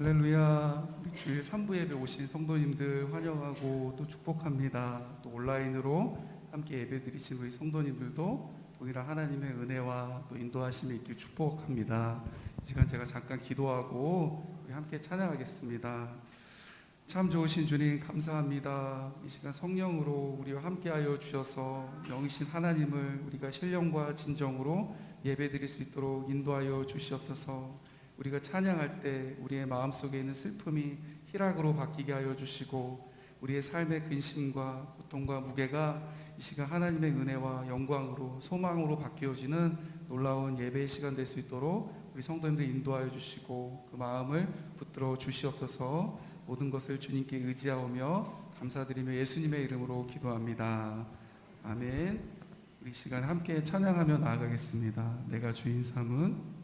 할렐루야. 우리 주일 3부 예배 오신 성도님들 환영하고 또 축복합니다. 또 온라인으로 함께 예배 드리신 우리 성도님들도 동일한 하나님의 은혜와 또 인도하심이 있길 축복합니다. 이 시간 제가 잠깐 기도하고 우리 함께 찬양하겠습니다. 참 좋으신 주님 감사합니다. 이 시간 성령으로 우리와 함께하여 주셔서 영이신 하나님을 우리가 신령과 진정으로 예배 드릴 수 있도록 인도하여 주시옵소서. 우리가 찬양할 때 우리의 마음속에 있는 슬픔이 희락으로 바뀌게 하여 주시고, 우리의 삶의 근심과 고통과 무게가 이 시간 하나님의 은혜와 영광으로 소망으로 바뀌어지는 놀라운 예배의 시간 될 수 있도록 우리 성도님들 인도하여 주시고, 그 마음을 붙들어 주시옵소서. 모든 것을 주님께 의지하오며 감사드리며 예수님의 이름으로 기도합니다. 아멘. 우리 시간 함께 찬양하며 나아가겠습니다. 내가 주인 삼은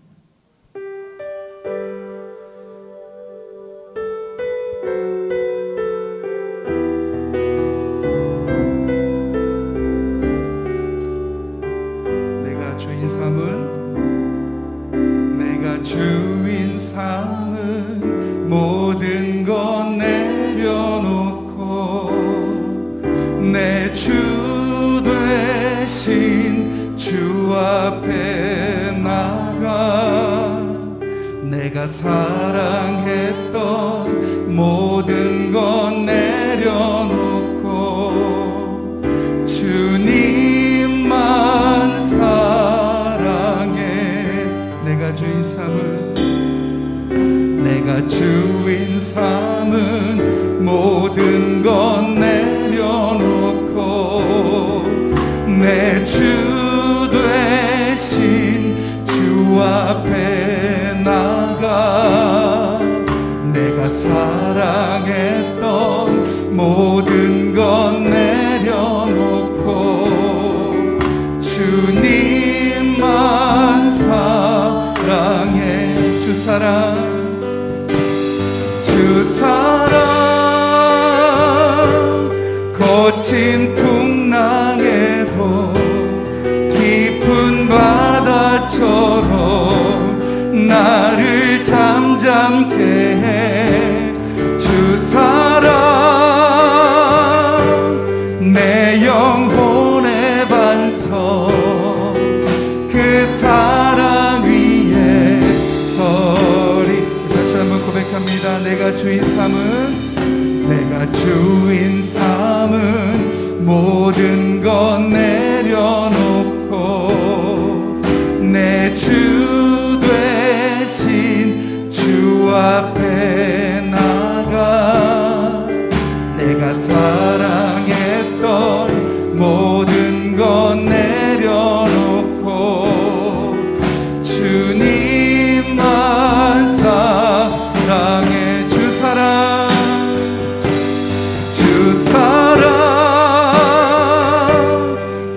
모든 것 내려놓고 내 주 되신 주 앞에 나가, 내가 사랑했던 모든 것 내려놓고 주님만 사랑해. 내가 주인 삼은 모든 것 내려놓고 내 주 되신 주 앞에 나가, 내가 사랑했던 모든 것 내려놓고 주님만 사랑해. 주 사랑 거친 풍랑에도 깊은 바다처럼 나를 잠잠케 해. 주 사랑 내 영혼의 반석, 그 사랑 위에 서리. 다시 한번 고백합니다. 내가 주인 삼은 모든 것 내려놓고 내 주 되신 주 앞에 나가, 내가 사랑했던 모든 것 내려놓고 주님만 사랑해. 주 사랑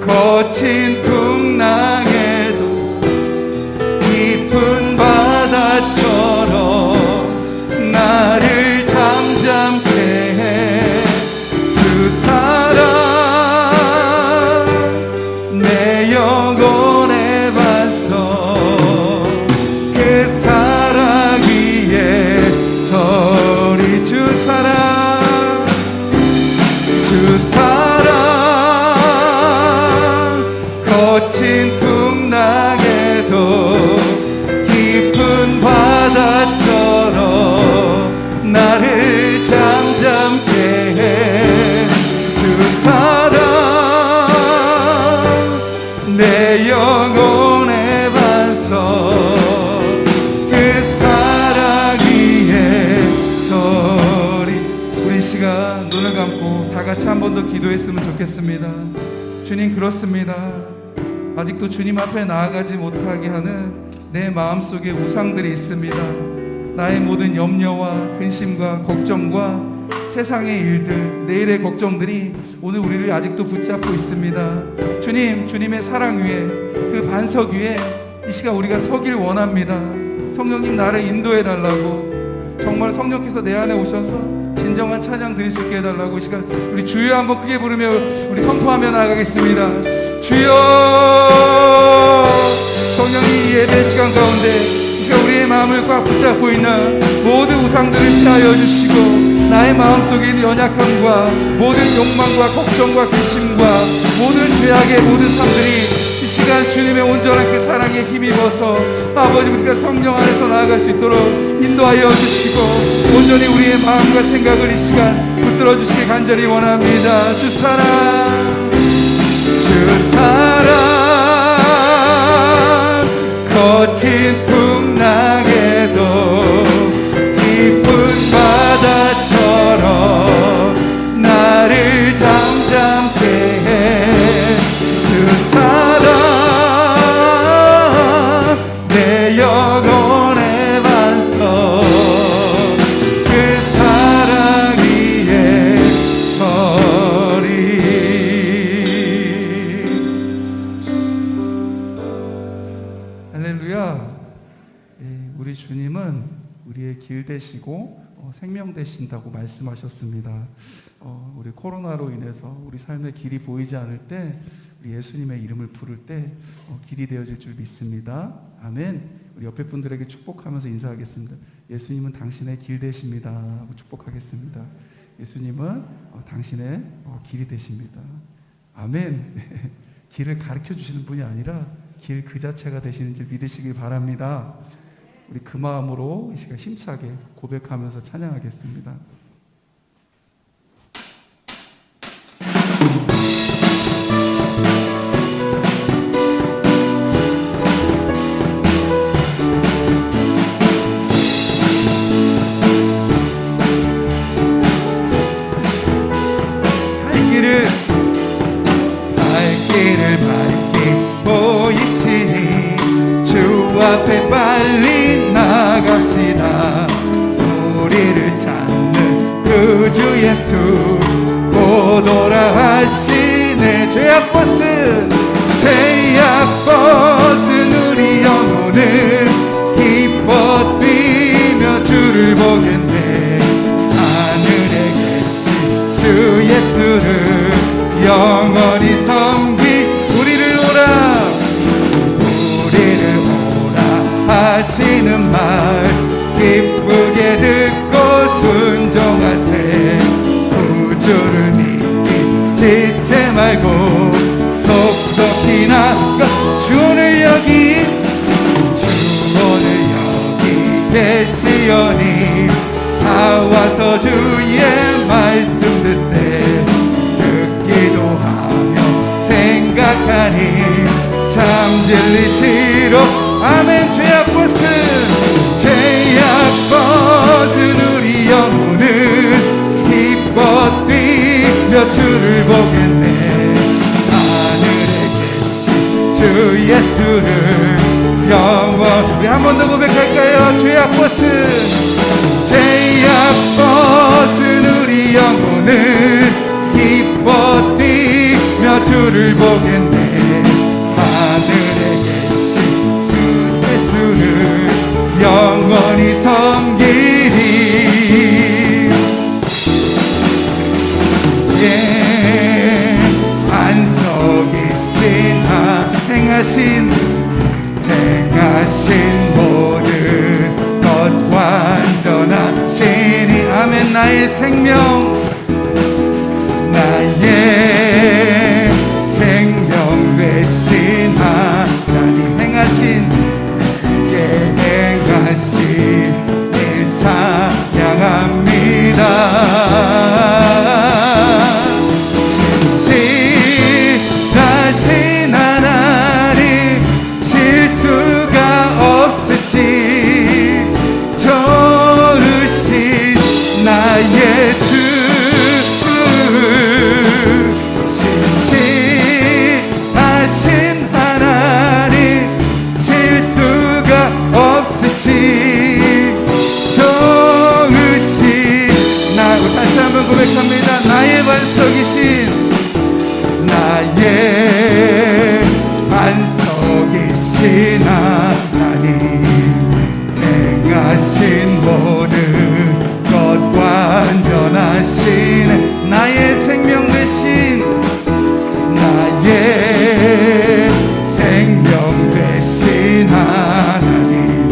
거친 풍랑에도 깊은 바다처럼 나를 잠잠케 해. 주 사랑 내 영혼의 반석, 그 사랑 위에 서리. 주 사랑 거친 풍랑에도 깊은 바다처럼 나를 잠잠케 해. 주 사랑 내 영혼의 반석, 그 사랑 위에 서리. 우리 시간 눈을 감고 다 같이 한 번 더 기도했으면 좋겠습니다. 주님, 그렇습니다. 아직도 주님 앞에 나아가지 못하게 하는 내 마음속에 우상들이 있습니다. 나의 모든 염려와 근심과 걱정과 세상의 일들, 내일의 걱정들이 오늘 우리를 아직도 붙잡고 있습니다. 주님, 주님의 사랑 위에, 그 반석 위에 이 시간 우리가 서길 원합니다. 성령님, 나를 인도해 달라고, 정말 성령께서 내 안에 오셔서 진정한 찬양 드릴 수 있게 해달라고 이 시간 우리 주여 한번 크게 부르며 우리 선포하며 나아가겠습니다. 주여. 성령이 이 예배 시간 가운데 이 시간 우리의 마음을 꽉 붙잡고 있는 모든 우상들을 피하여 주시고, 나의 마음속에 있는 연약함과 모든 욕망과 걱정과 근심과 모든 죄악의 모든 삶들이 이 시간 주님의 온전한 그 사랑에 힘입어서 아버지, 우리가 성령 안에서 나아갈 수 있도록 인도하여 주시고, 온전히 우리의 마음과 생각을 이 시간 붙들어 주시기 간절히 원합니다. 주 사랑, 주 사랑, 거친 풍랑에도 깊은 바다처럼 나를 잠잠케 해. 주 사랑, 내 영혼의 반석, 그 사랑 위에 서리. 할렐루야. 우리 주님은 우리의 길 되시고 생명 되신다고 말씀하셨습니다. 우리 코로나로 인해서 우리 삶의 길이 보이지 않을 때 우리 예수님의 이름을 부를 때 길이 되어질 줄 믿습니다. 아멘. 우리 옆에 분들에게 축복하면서 인사하겠습니다. 예수님은 당신의 길 되십니다 하고 축복하겠습니다. 예수님은 당신의 길이 되십니다. 아멘. 길을 가르쳐 주시는 분이 아니라 길 그 자체가 되시는 줄 믿으시길 바랍니다. 우리 그 마음으로 이 시간 힘차게 고백하면서 찬양하겠습니다. 길을 밝히 보이시니 주 앞에 빨리 나갑시다. 우리를 찾는 그 주 예수 곧 오라 하시네. 죄악 벗은 우리 영혼은 기뻐 뛰며 주를 보겠네. 하늘에 계신 주 예수를 영원히 섬기 우리를 오라 하시는 말 기쁘게 듣고 순종하세. 구주를 믿기 지체 말고 속속히 나가 주를 여기 계시오니 다 와서 주의 말씀 듣세. 듣기도 하며 생각하니 참 진리시로. 아멘. 죄악 벗은 우리 영혼은 기뻐 뛰며 주를 보겠네. 하늘에 계신 주 예수를 영원. 우리 한 번 더 고백할까요? 죄악 벗은 우리 영혼은 기뻐 뛰며 주를 보겠네. 하늘에 계신 그 예수를 영원히 섬기리. 예, 안속이신 행하신 모든 것 완전하시니. 아멘. 나의 생명 되신 하나님 행하신 일 찬양합니다. 신실하신 하나님 실수가 없으신 좋으신 나의 주. 신실하신 하나님 실수가 없으신 좋으신 나. 다시 한번 고백합니다. 나의 반석이신 하나님 행하신 모든 것 완전하신 나의 생명 되신 하나님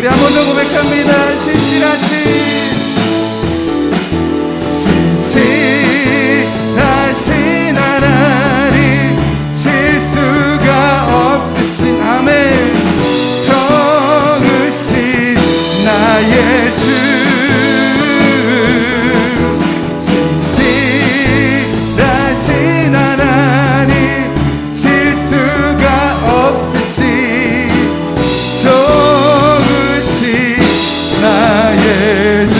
우리 한 번 더 고백합니다. 신실하신 하나님, 실수가 없으신 아멘, 정으신 나의 주, 신실하신 하나님, 실수가 없으신 정으신 나의 주.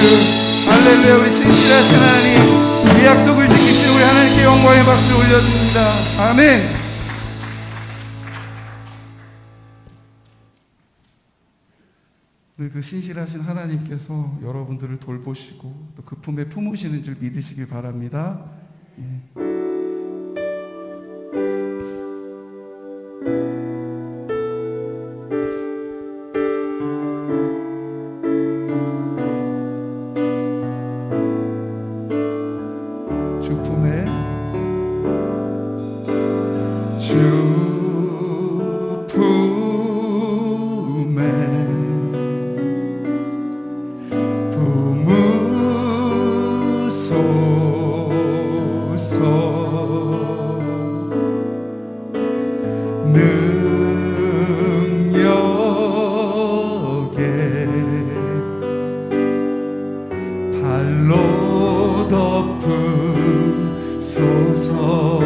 할렐루야. 우리 신실하신 하나님, 이 약속을 지키시는 우리 하나님께 영광의 박수를 올려드립니다. 아멘. 그 신실하신 하나님께서 여러분들을 돌보시고 또 그 품에 품으시는 줄 믿으시길 바랍니다. 예. 발로 덮으소서.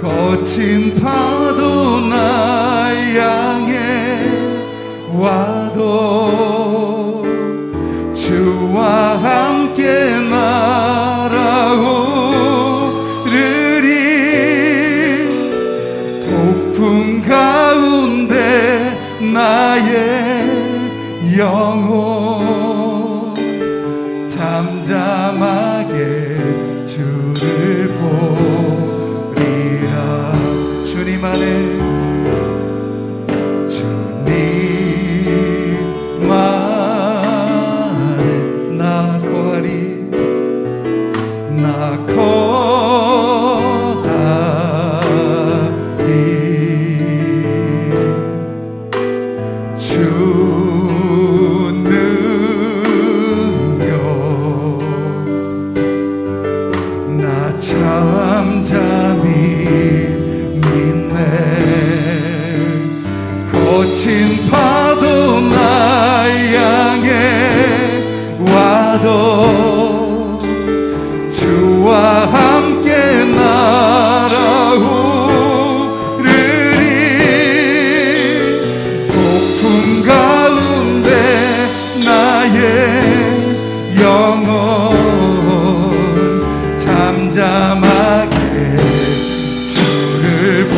거친 파도 날 향해 와도 주와 함께 날아오르리. 폭풍 가운데 나의 영혼 잠잠하게 주를 보리라. 주님 안에, 주님 안에 나 거하리, 나 거하리. 잠잠히 믿네. 거친 파도 날 향해 와도 주와 함께 날아오르리. 폭풍 가운데 나의 영혼 잠잠하게 주를 보.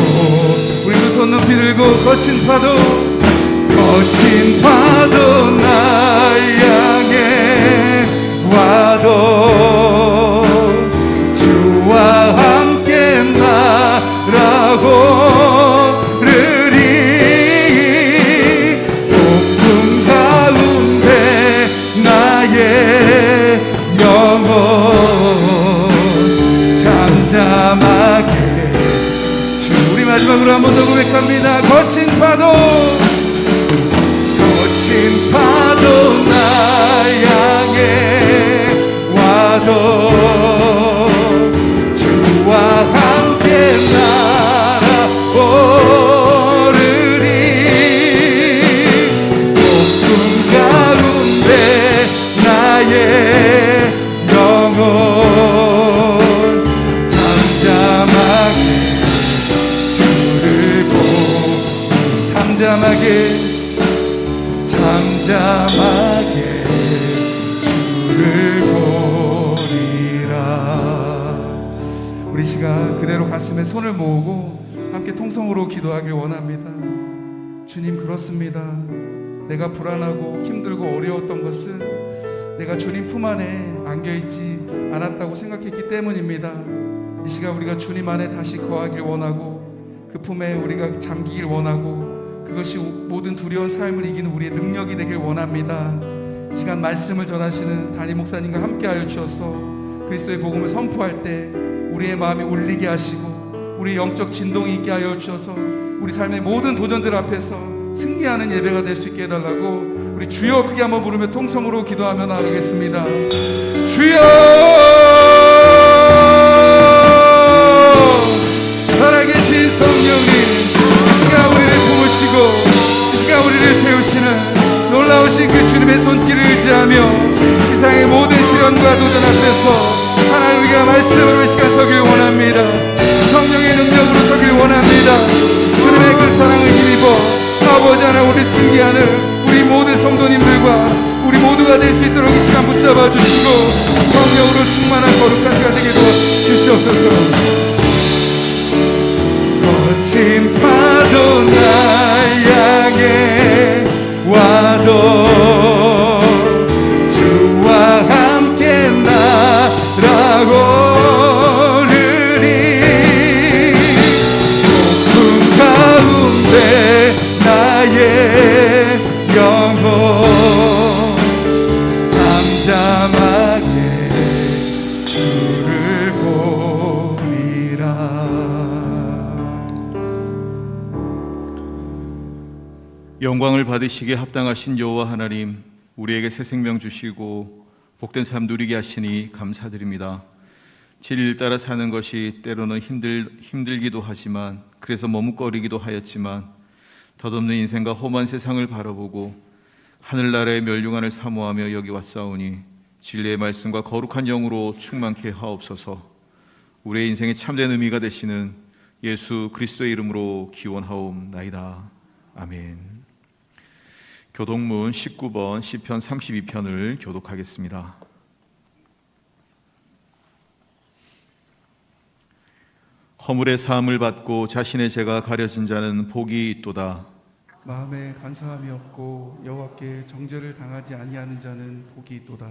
우리 두 손 높이 들고 거친 파도, 거친 파도 날 향해 와도 주와 함께 날아오르리. 폭풍 가운데 나의 영혼 잠잠하게 주. 우리 마지막으로 한 번 더 고백합니다. 거친 파도, 거친 파도 날 향해 와도 주와 함께 날아오르리. 폭풍 가운데 나의 영혼 잠잠하게 주를 보리라. 우리 시간 그대로 가슴에 손을 모으고 함께 통성으로 기도하길 원합니다. 주님, 그렇습니다. 내가 불안하고 힘들고 어려웠던 것은 내가 주님 품 안에 안겨있지 않았다고 생각했기 때문입니다. 이 시간 우리가 주님 안에 다시 거하길 원하고 그 품에 우리가 잠기길 원하고 그것이 모든 두려운 삶을 이기는 우리의 능력이 되길 원합니다. 이 시간 말씀을 전하시는 담임 목사님과 함께하여 주셔서 그리스도의 복음을 선포할 때 우리의 마음이 울리게 하시고 우리의 영적 진동이 있게 하여 주셔서 우리 삶의 모든 도전들 앞에서 승리하는 예배가 될 수 있게 해달라고 우리 주여 크게 한번 부르며 통성으로 기도하며 나가겠습니다. 주여, 살아계신 성령님, 이 시간 우리를 부으시고 이 시간 우리를 세우시는 놀라우신 그 주님의 손길을 의지하며 세상의 모든 시련과 도전 앞에서 하나님 우리가 말씀으로 이 시간 서길 원합니다. 성령의 능력으로 서길 원합니다. 주님의 그 사랑을 힘입어 아버지 하나님 우리 승리하는 우리 모든 성도님들과 우리 모두가 될 수 있도록 이 시간 붙잡아 주시고 성령으로 충만한 거룩한 시간 되게 도와주시옵소서. 거친 파도 날 향해 와도 주와 함께 날아오르니 높은 가운데 나의 영혼 잠잠하게 주를 보리라. 영광을 받으시기에 합당하신 여호와 하나님, 우리에게 새 생명 주시고 복된 삶 누리게 하시니 감사드립니다. 진리를 따라 사는 것이 때로는 힘들기도 하지만, 그래서 머뭇거리기도 하였지만, 덧없는 인생과 험한 세상을 바라보고 하늘나라의 멸류관을 사모하며 여기 왔사오니 진리의 말씀과 거룩한 영으로 충만케 하옵소서. 우리의 인생에 참된 의미가 되시는 예수 그리스도의 이름으로 기원하옵나이다. 아멘. 교독문 19번 시편 32편을 교독하겠습니다. 허물의 사함을 받고 자신의 죄가 가려진 자는 복이 있도다. 마음에 간사함이 없고 여호와께 정죄를 당하지 아니하는 자는 복이 있도다.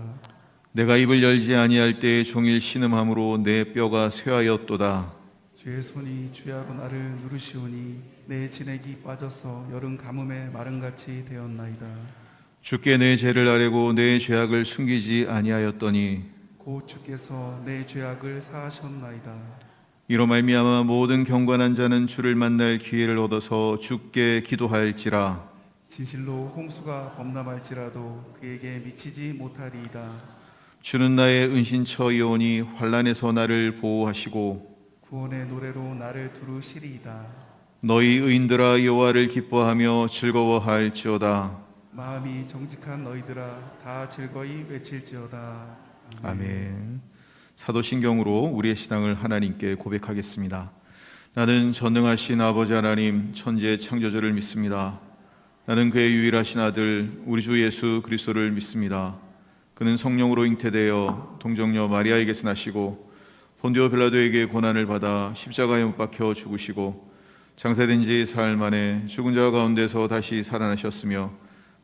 내가 입을 열지 아니할 때에 종일 신음함으로 내 뼈가 쇠하였도다. 주의 손이 주야로 나를 누르시오니 내 진액이 빠져서 여름 가뭄에 마른같이 되었나이다. 주께 내 죄를 아뢰고 내 죄악을 숨기지 아니하였더니 곧 주께서 내 죄악을 사하셨나이다. 이로 말미암아 모든 경건한 자는 주를 만날 기회를 얻어서 주께 기도할지라. 진실로 홍수가 범람할지라도 그에게 미치지 못하리이다. 주는 나의 은신처이오니 환난에서 나를 보호하시고 구원의 노래로 나를 두루시리이다. 너희 의인들아 여호와를 기뻐하며 즐거워할지어다. 마음이 정직한 너희들아 다 즐거이 외칠지어다. 아멘. 사도신경으로 우리의 신앙을 하나님께 고백하겠습니다. 나는 전능하신 아버지 하나님 천지의 창조주를 믿습니다. 나는 그의 유일하신 아들 우리 주 예수 그리스도를 믿습니다. 그는 성령으로 잉태되어 동정녀 마리아에게서 나시고 본디오 빌라도에게 고난을 받아 십자가에 못 박혀 죽으시고 장사된 지 사흘 만에 죽은 자 가운데서 다시 살아나셨으며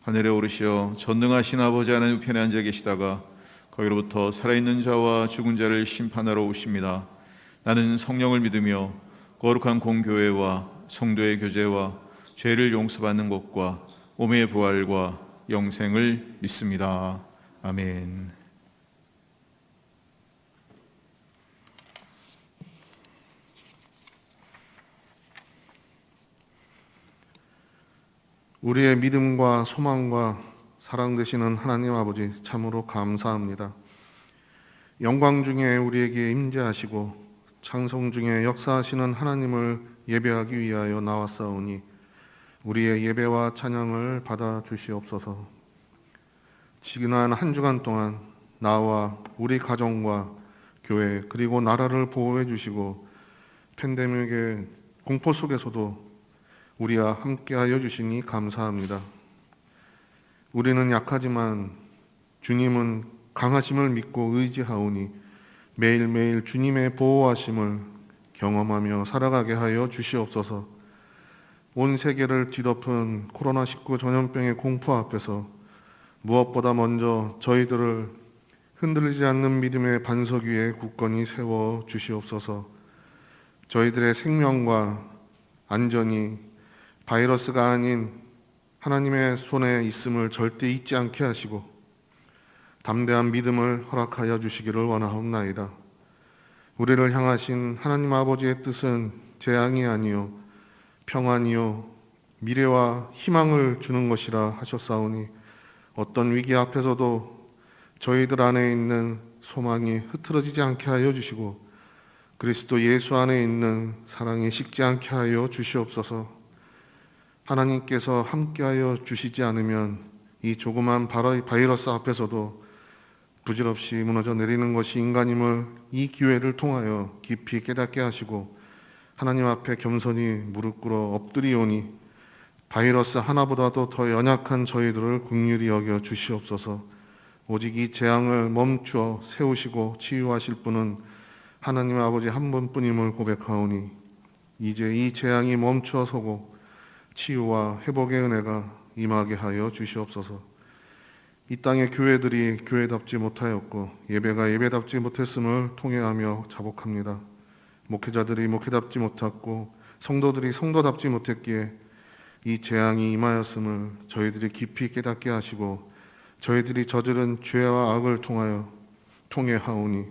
하늘에 오르시어 전능하신 아버지 하나님 우편에 앉아 계시다가 거기로부터 살아있는 자와 죽은 자를 심판하러 오십니다. 나는 성령을 믿으며 거룩한 공교회와 성도의 교제와 죄를 용서받는 것과 몸의 부활과 영생을 믿습니다. 아멘. 우리의 믿음과 소망과 사랑 되시는 하나님 아버지 참으로 감사합니다. 영광 중에 우리에게 임재하시고 찬송 중에 역사하시는 하나님을 예배하기 위하여 나왔사오니 우리의 예배와 찬양을 받아 주시옵소서. 지난 한 주간 동안 나와 우리 가정과 교회 그리고 나라를 보호해 주시고 팬데믹의 공포 속에서도 우리와 함께하여 주시니 감사합니다. 우리는 약하지만 주님은 강하심을 믿고 의지하오니 매일매일 주님의 보호하심을 경험하며 살아가게 하여 주시옵소서. 온 세계를 뒤덮은 코로나19 전염병의 공포 앞에서 무엇보다 먼저 저희들을 흔들리지 않는 믿음의 반석 위에 굳건히 세워 주시옵소서. 저희들의 생명과 안전이 바이러스가 아닌 하나님의 손에 있음을 절대 잊지 않게 하시고 담대한 믿음을 허락하여 주시기를 원하옵나이다. 우리를 향하신 하나님 아버지의 뜻은 재앙이 아니요 평안이요 미래와 희망을 주는 것이라 하셨사오니 어떤 위기 앞에서도 저희들 안에 있는 소망이 흐트러지지 않게 하여 주시고 그리스도 예수 안에 있는 사랑이 식지 않게 하여 주시옵소서. 하나님께서 함께하여 주시지 않으면 이 조그만 바이러스 앞에서도 부질없이 무너져 내리는 것이 인간임을 이 기회를 통하여 깊이 깨닫게 하시고 하나님 앞에 겸손히 무릎 꿇어 엎드리오니 바이러스 하나보다도 더 연약한 저희들을 긍휼히 여겨 주시옵소서. 오직 이 재앙을 멈추어 세우시고 치유하실 분은 하나님 아버지 한 분뿐임을 고백하오니 이제 이 재앙이 멈추어 서고 치유와 회복의 은혜가 임하게 하여 주시옵소서. 이 땅의 교회들이 교회답지 못하였고 예배가 예배답지 못했음을 통회하며 자복합니다. 목회자들이 목회답지 못했고 성도들이 성도답지 못했기에 이 재앙이 임하였음을 저희들이 깊이 깨닫게 하시고 저희들이 저지른 죄와 악을 통회하오니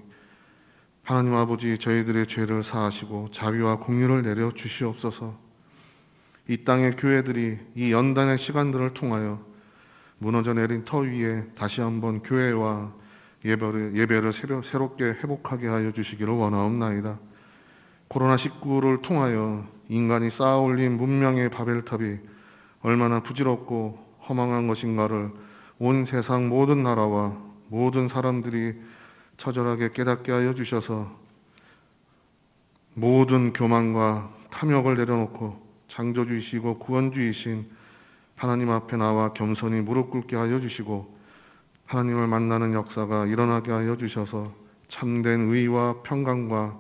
하나님 아버지 저희들의 죄를 사하시고 자비와 공의를 내려 주시옵소서. 이 땅의 교회들이 이 연단의 시간들을 통하여 무너져 내린 터 위에 다시 한번 교회와 예배를 새롭게 회복하게 하여 주시기를 원하옵나이다. 코로나19를 통하여 인간이 쌓아올린 문명의 바벨탑이 얼마나 부질없고 허망한 것인가를 온 세상 모든 나라와 모든 사람들이 처절하게 깨닫게 하여 주셔서 모든 교만과 탐욕을 내려놓고 창조주이시고 구원주이신 하나님 앞에 나와 겸손히 무릎 꿇게 하여 주시고 하나님을 만나는 역사가 일어나게 하여 주셔서 참된 의와 평강과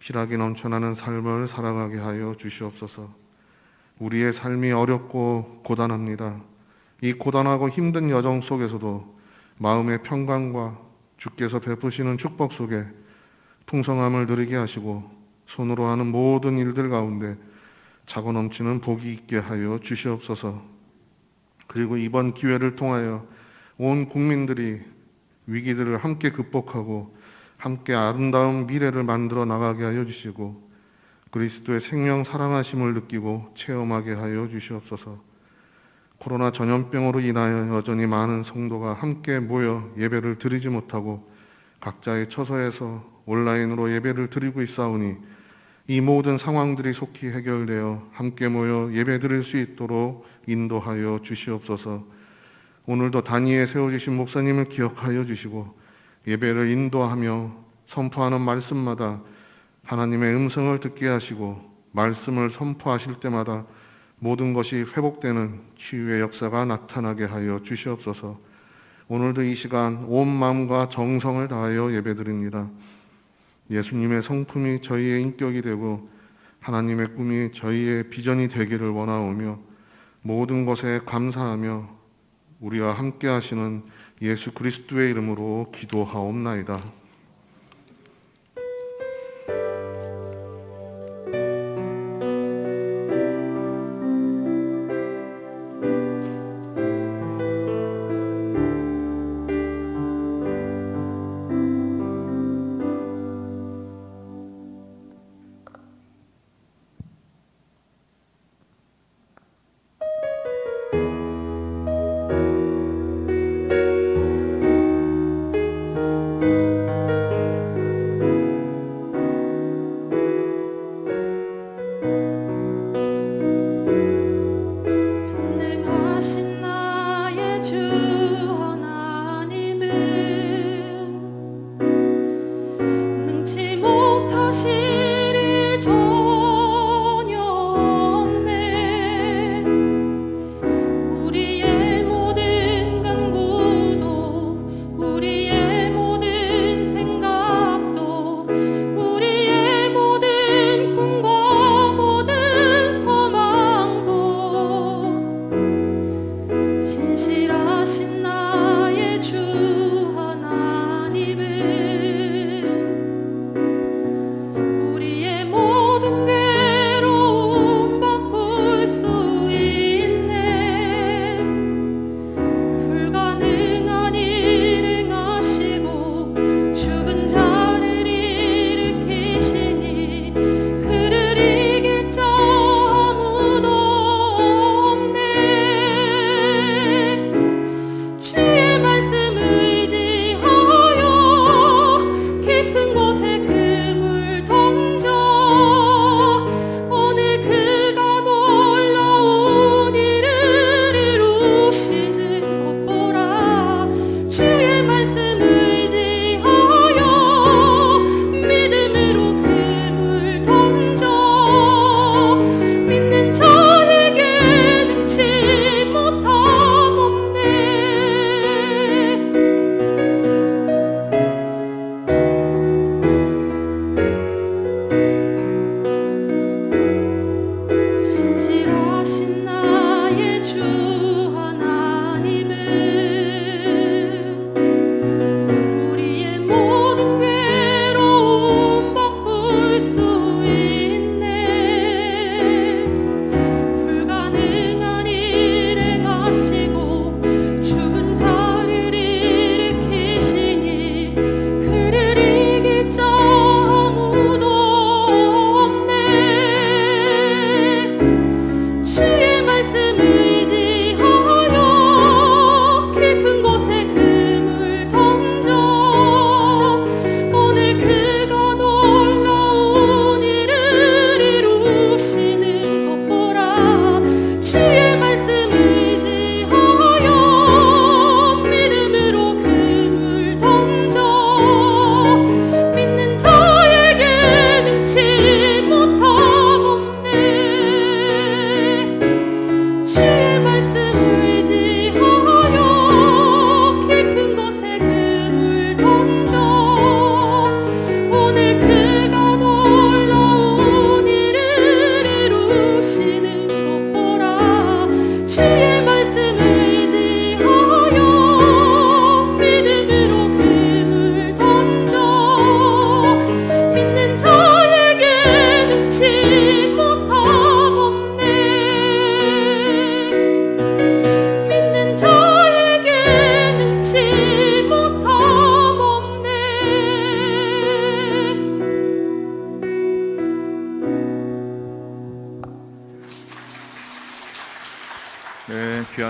희락이 넘쳐나는 삶을 살아가게 하여 주시옵소서. 우리의 삶이 어렵고 고단합니다. 이 고단하고 힘든 여정 속에서도 마음의 평강과 주께서 베푸시는 축복 속에 풍성함을 누리게 하시고 손으로 하는 모든 일들 가운데 차고 넘치는 복이 있게 하여 주시옵소서. 그리고 이번 기회를 통하여 온 국민들이 위기들을 함께 극복하고 함께 아름다운 미래를 만들어 나가게 하여 주시고 그리스도의 생명 사랑하심을 느끼고 체험하게 하여 주시옵소서. 코로나 전염병으로 인하여 여전히 많은 성도가 함께 모여 예배를 드리지 못하고 각자의 처소에서 온라인으로 예배를 드리고 있사오니 이 모든 상황들이 속히 해결되어 함께 모여 예배 드릴 수 있도록 인도하여 주시옵소서. 오늘도 단위에 세워주신 목사님을 기억하여 주시고 예배를 인도하며 선포하는 말씀마다 하나님의 음성을 듣게 하시고 말씀을 선포하실 때마다 모든 것이 회복되는 치유의 역사가 나타나게 하여 주시옵소서. 오늘도 이 시간 온 마음과 정성을 다하여 예배드립니다. 예수님의 성품이 저희의 인격이 되고 하나님의 꿈이 저희의 비전이 되기를 원하오며 모든 것에 감사하며 우리와 함께 하시는 예수 그리스도의 이름으로 기도하옵나이다.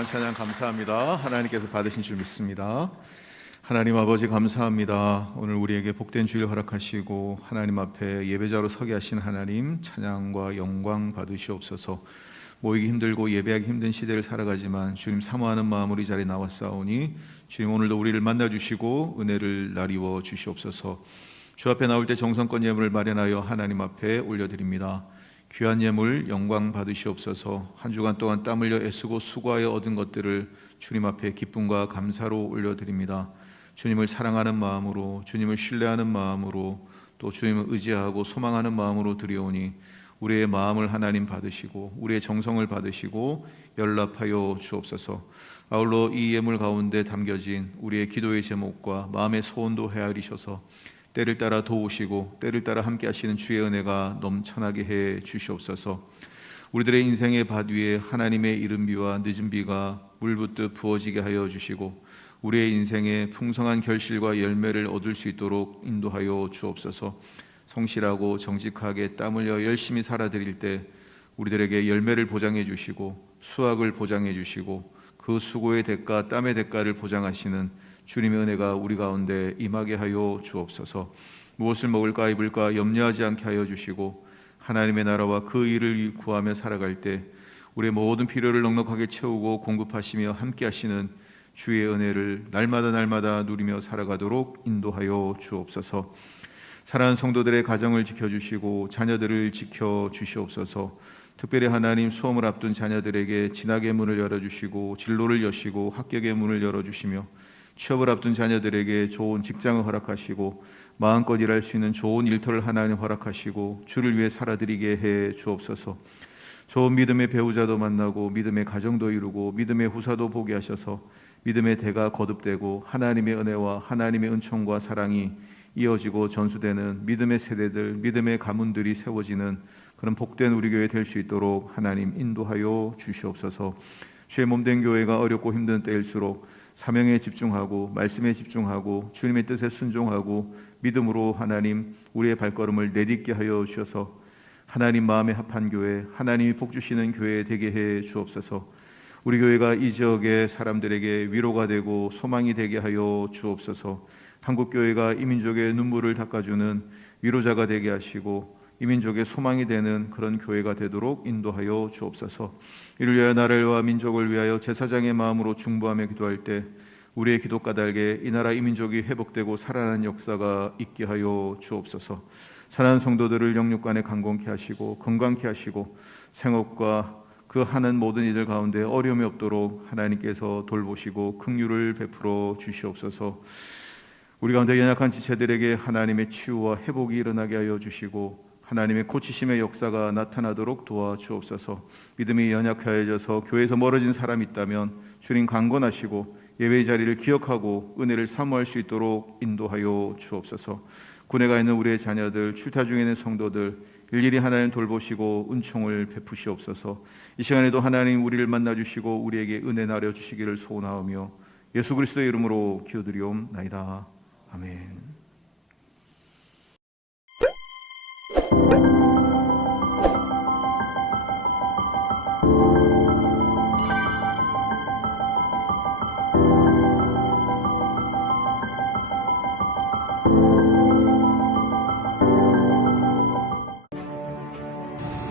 찬양 감사합니다. 하나님께서 받으신 줄 믿습니다. 하나님 아버지 감사합니다. 오늘 우리에게 복된 주일 허락하시고 하나님 앞에 예배자로 서게 하신 하나님 찬양과 영광 받으시옵소서. 모이기 힘들고 예배하기 힘든 시대를 살아가지만 주님 사모하는 마음으로 이 자리에 나왔사오니 주님 오늘도 우리를 만나주시고 은혜를 나리워 주시옵소서. 주 앞에 나올 때 정성껏 예물을 마련하여 하나님 앞에 올려드립니다. 귀한 예물 영광 받으시옵소서. 한 주간 동안 땀 흘려 애쓰고 수고하여 얻은 것들을 주님 앞에 기쁨과 감사로 올려드립니다. 주님을 사랑하는 마음으로, 주님을 신뢰하는 마음으로, 또 주님을 의지하고 소망하는 마음으로 드려오니 우리의 마음을 하나님 받으시고 우리의 정성을 받으시고 연락하여 주옵소서. 아울러 이 예물 가운데 담겨진 우리의 기도의 제목과 마음의 소원도 헤아리셔서 때를 따라 도우시고 때를 따라 함께 하시는 주의 은혜가 넘쳐나게 해 주시옵소서. 우리들의 인생의 밭 위에 하나님의 이른 비와 늦은 비가 물붓듯 부어지게 하여 주시고 우리의 인생에 풍성한 결실과 열매를 얻을 수 있도록 인도하여 주옵소서. 성실하고 정직하게 땀 흘려 열심히 살아드릴 때 우리들에게 열매를 보장해 주시고 수확을 보장해 주시고 그 수고의 대가, 땀의 대가를 보장하시는 주님의 은혜가 우리 가운데 임하게 하여 주옵소서. 무엇을 먹을까 입을까 염려하지 않게 하여 주시고 하나님의 나라와 그 일을 구하며 살아갈 때 우리의 모든 필요를 넉넉하게 채우고 공급하시며 함께 하시는 주의 은혜를 날마다 누리며 살아가도록 인도하여 주옵소서. 사랑하는 성도들의 가정을 지켜주시고 자녀들을 지켜주시옵소서. 특별히 하나님 수험을 앞둔 자녀들에게 진학의 문을 열어주시고 진로를 여시고 합격의 문을 열어주시며 취업을 앞둔 자녀들에게 좋은 직장을 허락하시고 마음껏 일할 수 있는 좋은 일터를 하나님 허락하시고 주를 위해 살아드리게 해 주옵소서. 좋은 믿음의 배우자도 만나고 믿음의 가정도 이루고 믿음의 후사도 보게 하셔서 믿음의 대가 거듭되고 하나님의 은혜와 하나님의 은총과 사랑이 이어지고 전수되는 믿음의 세대들, 믿음의 가문들이 세워지는 그런 복된 우리 교회 될 수 있도록 하나님 인도하여 주시옵소서. 주의 몸된 교회가 어렵고 힘든 때일수록 사명에 집중하고 말씀에 집중하고 주님의 뜻에 순종하고 믿음으로 하나님 우리의 발걸음을 내딛게 하여 주셔서 하나님 마음에 합한 교회, 하나님이 복 주시는 교회 되게 해 주옵소서. 우리 교회가 이 지역의 사람들에게 위로가 되고 소망이 되게 하여 주옵소서. 한국교회가 이 민족의 눈물을 닦아주는 위로자가 되게 하시고 이 민족의 소망이 되는 그런 교회가 되도록 인도하여 주옵소서. 이를 위하여 나라와 민족을 위하여 제사장의 마음으로 중보하며 기도할 때 우리의 기도 까닭에 이 나라 이 민족이 회복되고 살아나는 역사가 있게 하여 주옵소서. 사랑하는 성도들을 영육간에 강건케 하시고 건강케 하시고 생업과 그 하는 모든 이들 가운데 어려움이 없도록 하나님께서 돌보시고 긍휼을 베풀어 주시옵소서. 우리 가운데 연약한 지체들에게 하나님의 치유와 회복이 일어나게 하여 주시고 하나님의 고치심의 역사가 나타나도록 도와주옵소서. 믿음이 연약해져서 교회에서 멀어진 사람이 있다면 주님 강건하시고 예배의 자리를 기억하고 은혜를 사모할 수 있도록 인도하여 주옵소서. 군에 가 있는 우리의 자녀들, 출타 중에 있는 성도들 일일이 하나님 돌보시고 은총을 베푸시옵소서. 이 시간에도 하나님 우리를 만나주시고 우리에게 은혜 나려주시기를 소원하오며 예수 그리스도의 이름으로 기도드리옵나이다. 아멘.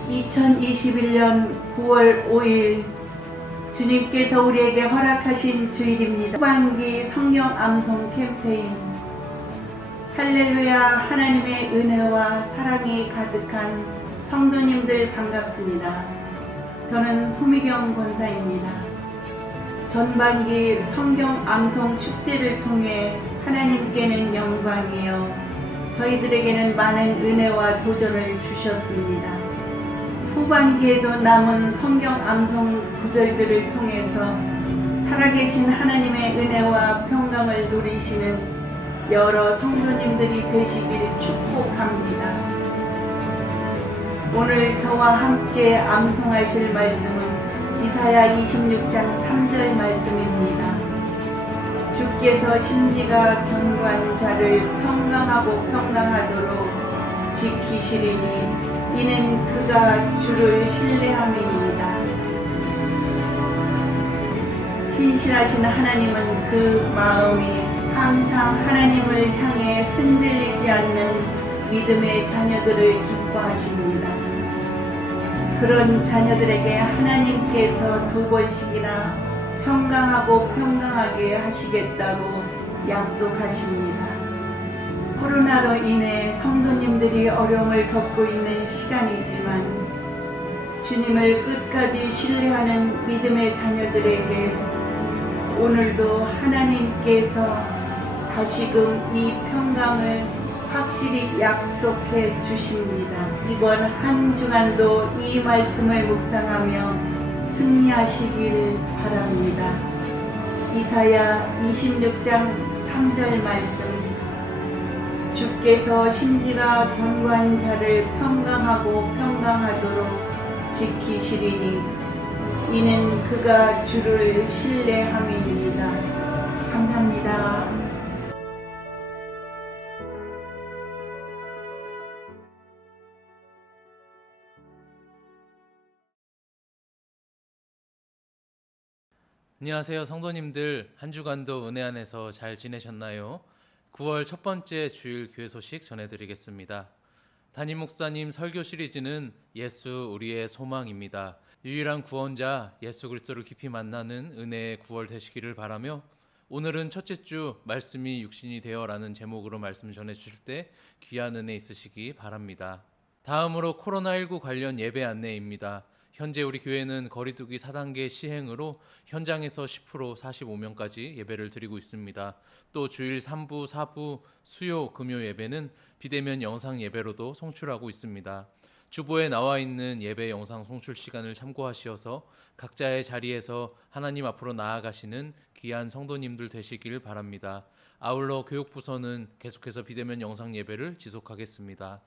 (2021년 9월 5일) 주님께서 우리에게 허락하신 주일입니다. 후반기 성경 암송 캠페인 할렐루야. 하나님의 은혜와 사랑이 가득한 성도님들 반갑습니다. 저는 소미경 권사입니다. 전반기 성경 암송 축제를 통해 하나님께는 영광이요 저희들에게는 많은 은혜와 도전을 주셨습니다. 후반기에도 남은 성경 암송 구절들을 통해서 살아계신 하나님의 은혜와 평강을 누리시는 여러 성도님들이 되시길 축복합니다. 오늘 저와 함께 암송하실 말씀은 이사야 26장 3절 말씀입니다. 주께서 심지가 견고한 자를 평강하고 평강하도록 지키시리니 이는 그가 주를 신뢰함이니이다. 신실하신 하나님은 그 마음이 항상 하나님을 향해 흔들리지 않는 믿음의 자녀들을 기뻐하십니다. 그런 자녀들에게 하나님께서 2번씩이나 평강하고 평강하게 하시겠다고 약속하십니다. 코로나로 인해 성도님들이 어려움을 겪고 있는 시간이지만 주님을 끝까지 신뢰하는 믿음의 자녀들에게 오늘도 하나님께서 다시금 이 평강을 확실히 약속해 주십니다. 이번 한 주간도 이 말씀을 묵상하며 승리하시길 바랍니다. 이사야 26장 3절 말씀, 주께서 심지가 견고한 자를 평강하고 평강하도록 지키시리니 이는 그가 주를 신뢰함이니이다. 감사합니다. 안녕하세요, 성도님들. 한 주간도 은혜 안에서 잘 지내셨나요? 9월 첫 번째 주일 교회 소식 전해드리겠습니다. 담임 목사님 설교 시리즈는 예수 우리의 소망입니다. 유일한 구원자 예수 그리스도를 깊이 만나는 은혜의 9월 되시기를 바라며, 오늘은 첫째 주 말씀이 육신이 되어라는 제목으로 말씀 전해 주실 때 귀한 은혜 있으시기 바랍니다. 다음으로 코로나19 관련 예배 안내입니다. 현재 우리 교회는 거리두기 4단계 시행으로 현장에서 10% 45명까지 예배를 드리고 있습니다. 또 주일 3부, 4부, 수요, 금요 예배는 비대면 영상 예배로도 송출하고 있습니다. 주보에 나와 있는 예배 영상 송출 시간을 참고하시어서 각자의 자리에서 하나님 앞으로 나아가시는 귀한 성도님들 되시길 바랍니다. 아울러 교육부서는 계속해서 비대면 영상 예배를 지속하겠습니다.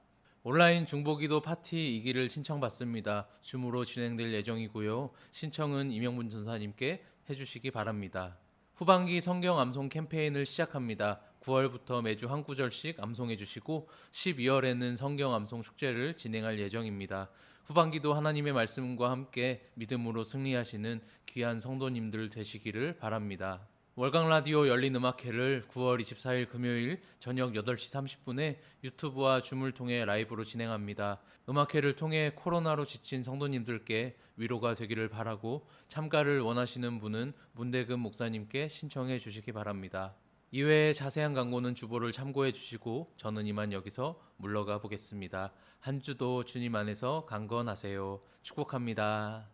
온라인 중보기도 파티 2기를 신청받습니다. 줌으로 진행될 예정이고요. 신청은 이명분 전사님께 해주시기 바랍니다. 후반기 성경 암송 캠페인을 시작합니다. 9월부터 매주 한 구절씩 암송해 주시고 12월에는 성경 암송 축제를 진행할 예정입니다. 후반기도 하나님의 말씀과 함께 믿음으로 승리하시는 귀한 성도님들 되시기를 바랍니다. 월강 라디오 열린 음악회를 9월 24일 금요일 저녁 8시 30분에 유튜브와 줌을 통해 라이브로 진행합니다. 음악회를 통해 코로나로 지친 성도님들께 위로가 되기를 바라고, 참가를 원하시는 분은 문대금 목사님께 신청해 주시기 바랍니다. 이외에 자세한 광고는 주보를 참고해 주시고 저는 이만 여기서 물러가 보겠습니다. 한 주도 주님 안에서 강건하세요. 축복합니다.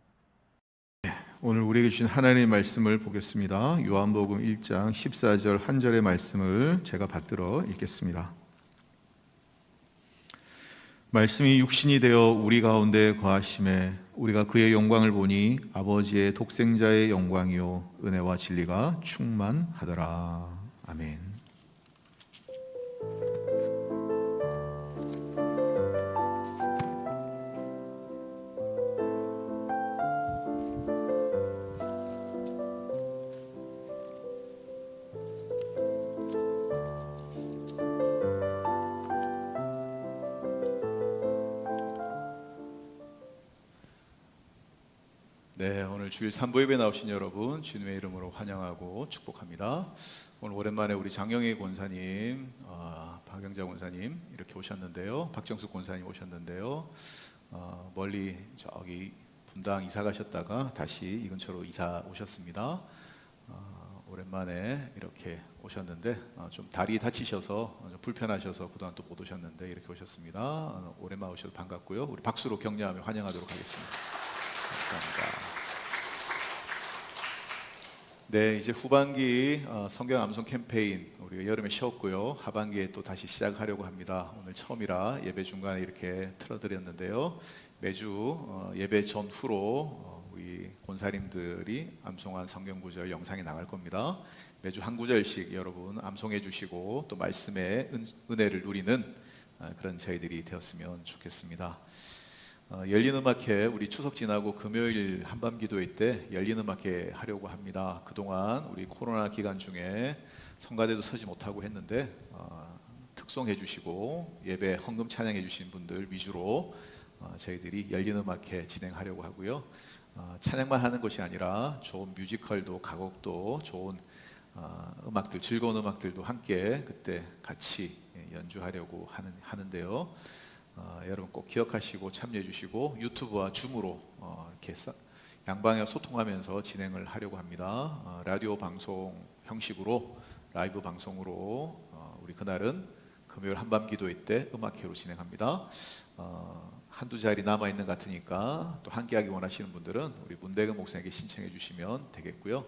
오늘 우리에게 주신 하나님의 말씀을 보겠습니다. 요한복음 1장 14절 한 절의 말씀을 제가 받들어 읽겠습니다. 말씀이 육신이 되어 우리 가운데 거하심에 우리가 그의 영광을 보니 아버지의 독생자의 영광이요 은혜와 진리가 충만하더라. 아멘. 네, 오늘 주일 3부 예배 나오신 여러분 주님의 이름으로 환영하고 축복합니다. 오늘 오랜만에 우리 장영희 권사님, 박영자 권사님 이렇게 오셨는데요. 박정숙 권사님 오셨는데요. 멀리 저기 분당 이사 가셨다가 다시 이 근처로 이사 오셨습니다. 오랜만에 이렇게 오셨는데 좀 다리 다치셔서 좀 불편하셔서 그동안 또 못 오셨는데 이렇게 오셨습니다. 오랜만에 오셔서 반갑고요. 우리 박수로 격려하며 환영하도록 하겠습니다. 감사합니다. 네, 이제 후반기 성경 암송 캠페인 우리가 여름에 쉬었고요. 하반기에 또 다시 시작하려고 합니다. 오늘 처음이라 예배 중간에 이렇게 틀어드렸는데요. 매주 예배 전후로 우리 권사님들이 암송한 성경 구절 영상이 나갈 겁니다. 매주 한 구절씩 여러분 암송해 주시고 또 말씀의 은혜를 누리는 그런 저희들이 되었으면 좋겠습니다. 열린음악회 우리 추석 지나고 금요일 한밤기도회 때 열린음악회 하려고 합니다. 그동안 우리 코로나 기간 중에 성가대도 서지 못하고 했는데 특송해 주시고 예배 헌금 찬양해 주신 분들 위주로 저희들이 열린음악회 진행하려고 하고요. 찬양만 하는 것이 아니라 좋은 뮤지컬도 가곡도 좋은 음악들, 즐거운 음악들도 함께 그때 같이 연주하려고 하는데요. 여러분 꼭 기억하시고 참여해 주시고 유튜브와 줌으로 이렇게 양방향 소통하면서 진행을 하려고 합니다. 라디오 방송 형식으로 라이브 방송으로 우리 그날은 금요일 한밤 기도회 때 음악회로 진행합니다. 한두 자리 남아있는 것 같으니까 또 함께하기 원하시는 분들은 우리 문대근 목사님께 신청해 주시면 되겠고요.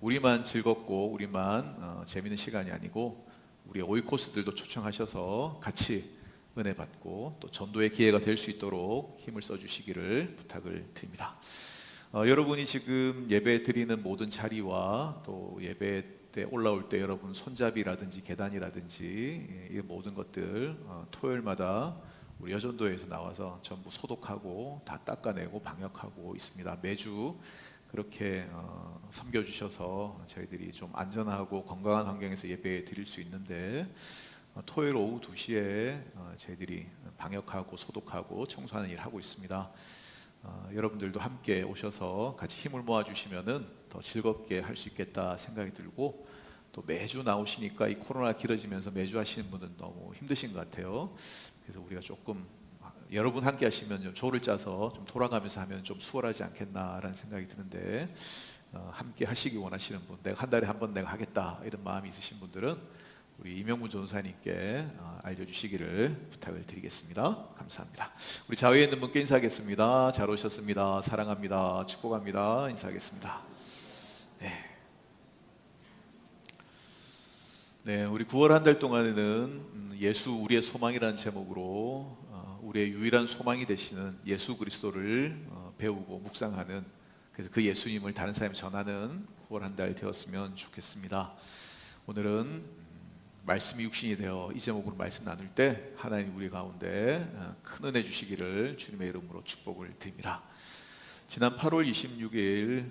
우리만 즐겁고 우리만 재미있는 시간이 아니고 우리 오이코스들도 초청하셔서 같이 은혜 받고 또 전도의 기회가 될 수 있도록 힘을 써주시기를 부탁을 드립니다. 여러분이 지금 예배 드리는 모든 자리와 또 예배 때 올라올 때 여러분 손잡이라든지 계단이라든지 이 모든 것들 토요일마다 우리 여전도에서 나와서 전부 소독하고 다 닦아내고 방역하고 있습니다. 매주 그렇게 섬겨주셔서 저희들이 좀 안전하고 건강한 환경에서 예배 드릴 수 있는데 토요일 오후 2시에 저희들이 방역하고 소독하고 청소하는 일을 하고 있습니다. 여러분들도 함께 오셔서 같이 힘을 모아주시면은 더 즐겁게 할 수 있겠다 생각이 들고 또 매주 나오시니까 이 코로나 길어지면서 매주 하시는 분은 너무 힘드신 것 같아요. 그래서 우리가 조금 여러분 함께 하시면 좀 조를 짜서 좀 돌아가면서 하면 좀 수월하지 않겠나라는 생각이 드는데 함께 하시기 원하시는 분, 내가 한 달에 한 번 내가 하겠다 이런 마음이 있으신 분들은 우리 이명무 전사님께 알려주시기를 부탁을 드리겠습니다. 감사합니다. 우리 좌우에 있는 분께 인사하겠습니다. 잘 오셨습니다. 사랑합니다. 축복합니다. 인사하겠습니다. 네, 우리 9월 한 달 동안에는 예수 우리의 소망이라는 제목으로 우리의 유일한 소망이 되시는 예수 그리스도를 배우고 묵상하는, 그래서 그 예수님을 다른 사람에 전하는 9월 한 달 되었으면 좋겠습니다. 오늘은 말씀이 육신이 되어 이 제목으로 말씀 나눌 때 하나님 우리 가운데 큰 은혜 주시기를 주님의 이름으로 축복을 드립니다. 지난 8월 26일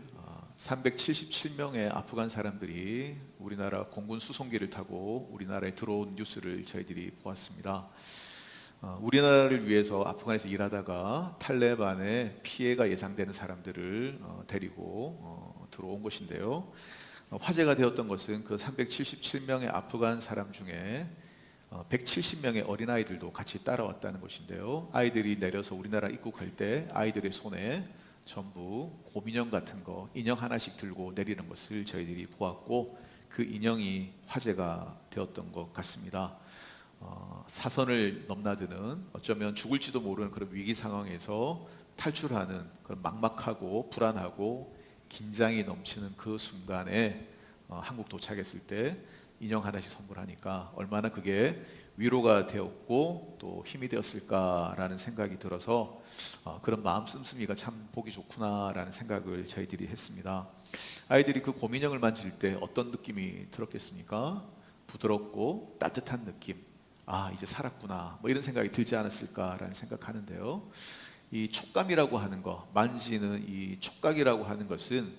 377명의 아프간 사람들이 우리나라 공군 수송기를 타고 우리나라에 들어온 뉴스를 저희들이 보았습니다. 우리나라를 위해서 아프간에서 일하다가 탈레반의 피해가 예상되는 사람들을 데리고 들어온 것인데요. 화제가 되었던 것은 그 377명의 아프간 사람 중에 170명의 어린아이들도 같이 따라왔다는 것인데요. 아이들이 내려서 우리나라 입국할 때 아이들의 손에 전부 곰인형 같은 거, 인형 하나씩 들고 내리는 것을 저희들이 보았고 그 인형이 화제가 되었던 것 같습니다. 사선을 넘나드는, 어쩌면 죽을지도 모르는 그런 위기 상황에서 탈출하는 그런 막막하고 불안하고 긴장이 넘치는 그 순간에 한국 도착했을 때 인형 하나씩 선물하니까 얼마나 그게 위로가 되었고 또 힘이 되었을까라는 생각이 들어서 그런 마음 씀씀이가 참 보기 좋구나라는 생각을 저희들이 했습니다. 아이들이 그 곰인형을 만질 때 어떤 느낌이 들었겠습니까? 부드럽고 따뜻한 느낌, 아 이제 살았구나 뭐 이런 생각이 들지 않았을까라는 생각하는데요. 이 촉감이라고 하는 것, 만지는 이 촉각이라고 하는 것은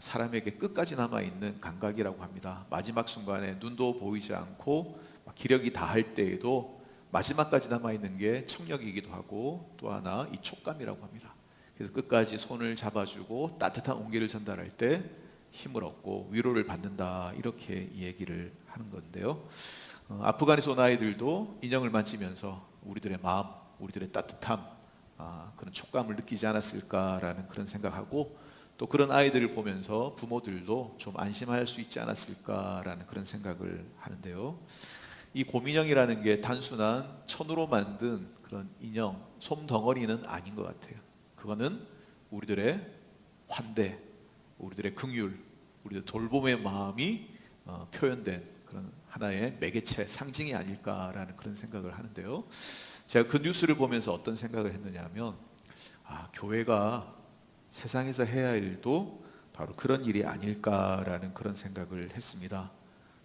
사람에게 끝까지 남아있는 감각이라고 합니다. 마지막 순간에 눈도 보이지 않고 기력이 다할 때에도 마지막까지 남아있는 게 청력이기도 하고 또 하나 이 촉감이라고 합니다. 그래서 끝까지 손을 잡아주고 따뜻한 온기를 전달할 때 힘을 얻고 위로를 받는다, 이렇게 얘기를 하는 건데요. 아프간에서 온 아이들도 인형을 만지면서 우리들의 마음, 우리들의 따뜻함, 그런 촉감을 느끼지 않았을까라는 그런 생각하고 또 그런 아이들을 보면서 부모들도 좀 안심할 수 있지 않았을까라는 그런 생각을 하는데요. 이 곰인형이라는 게 단순한 천으로 만든 그런 인형, 솜덩어리는 아닌 것 같아요. 그거는 우리들의 환대, 우리들의 긍휼, 우리들 돌봄의 마음이 표현된 그런 하나의 매개체, 상징이 아닐까라는 그런 생각을 하는데요. 제가 그 뉴스를 보면서 어떤 생각을 했느냐 하면 교회가 세상에서 해야 할 일도 바로 그런 일이 아닐까라는 그런 생각을 했습니다.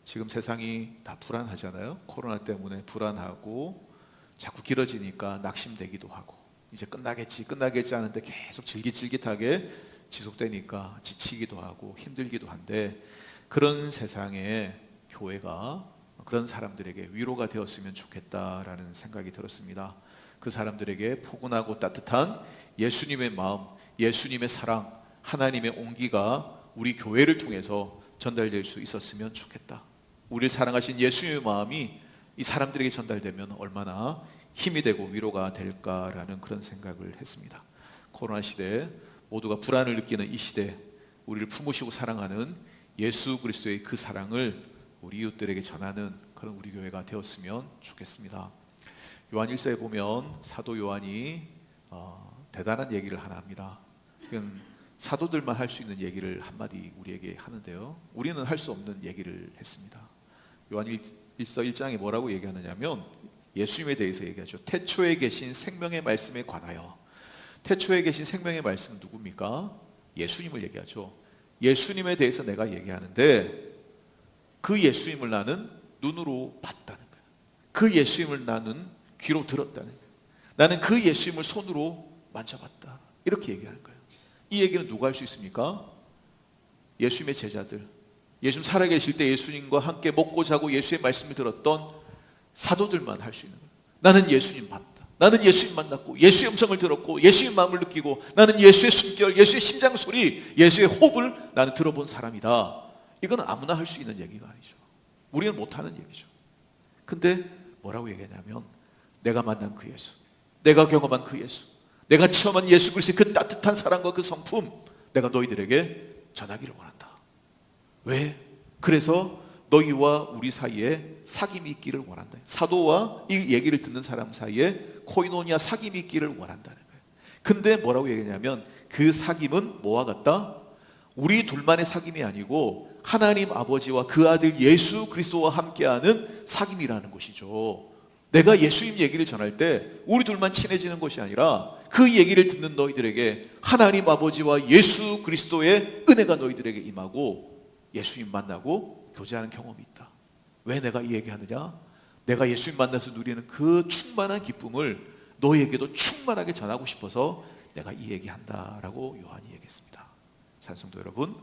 지금 세상이 다 불안하잖아요. 코로나 때문에 불안하고 자꾸 길어지니까 낙심되기도 하고 이제 끝나겠지 하는데 계속 질깃질깃하게 지속되니까 지치기도 하고 힘들기도 한데, 그런 세상에 교회가 그런 사람들에게 위로가 되었으면 좋겠다라는 생각이 들었습니다. 그 사람들에게 포근하고 따뜻한 예수님의 마음, 예수님의 사랑, 하나님의 온기가 우리 교회를 통해서 전달될 수 있었으면 좋겠다. 우리를 사랑하신 예수님의 마음이 이 사람들에게 전달되면 얼마나 힘이 되고 위로가 될까라는 그런 생각을 했습니다. 코로나 시대 모두가 불안을 느끼는 이 시대, 우리를 품으시고 사랑하는 예수 그리스도의 그 사랑을 우리 이웃들에게 전하는 그런 우리 교회가 되었으면 좋겠습니다. 요한 1서에 보면 사도 요한이 대단한 얘기를 하나 합니다. 그건 사도들만 할 수 있는 얘기를 한마디 우리에게 하는데요, 우리는 할 수 없는 얘기를 했습니다. 요한 1서 1장에 뭐라고 얘기하느냐면 예수님에 대해서 얘기하죠. 태초에 계신 생명의 말씀에 관하여. 태초에 계신 생명의 말씀은 누굽니까? 예수님을 얘기하죠. 예수님에 대해서 내가 얘기하는데 그 예수님을 나는 눈으로 봤다는 거예요. 그 예수님을 나는 귀로 들었다는 거예요. 나는 그 예수님을 손으로 만져봤다. 이렇게 얘기하는 거예요. 이 얘기는 누가 할 수 있습니까? 예수님의 제자들, 예수님 살아계실 때 예수님과 함께 먹고 자고 예수의 말씀을 들었던 사도들만 할 수 있는 거예요. 나는 예수님 봤다. 나는 예수님 만났고 예수의 음성을 들었고 예수의 마음을 느끼고 나는 예수의 숨결, 예수의 심장 소리, 예수의 호흡을 나는 들어본 사람이다. 이건 아무나 할 수 있는 얘기가 아니죠. 우리는 못하는 얘기죠. 근데 뭐라고 얘기하냐면 내가 만난 그 예수, 내가 경험한 그 예수, 내가 체험한 예수 그리스도의 그 따뜻한 사랑과 그 성품, 내가 너희들에게 전하기를 원한다. 왜? 그래서 너희와 우리 사이에 사귐이 있기를 원한다. 사도와 이 얘기를 듣는 사람 사이에 코이노니아 사귐이 있기를 원한다는 거예요. 근데 뭐라고 얘기하냐면 그 사귐은 뭐와 같다? 우리 둘만의 사귐이 아니고 하나님 아버지와 그 아들 예수 그리스도와 함께하는 사귐이라는 것이죠. 내가 예수님 얘기를 전할 때 우리 둘만 친해지는 것이 아니라 그 얘기를 듣는 너희들에게 하나님 아버지와 예수 그리스도의 은혜가 너희들에게 임하고 예수님 만나고 교제하는 경험이 있다. 왜 내가 이 얘기하느냐? 내가 예수님 만나서 누리는 그 충만한 기쁨을 너희에게도 충만하게 전하고 싶어서 내가 이 얘기한다라고 요한이 얘기했습니다. 찬송도 여러분,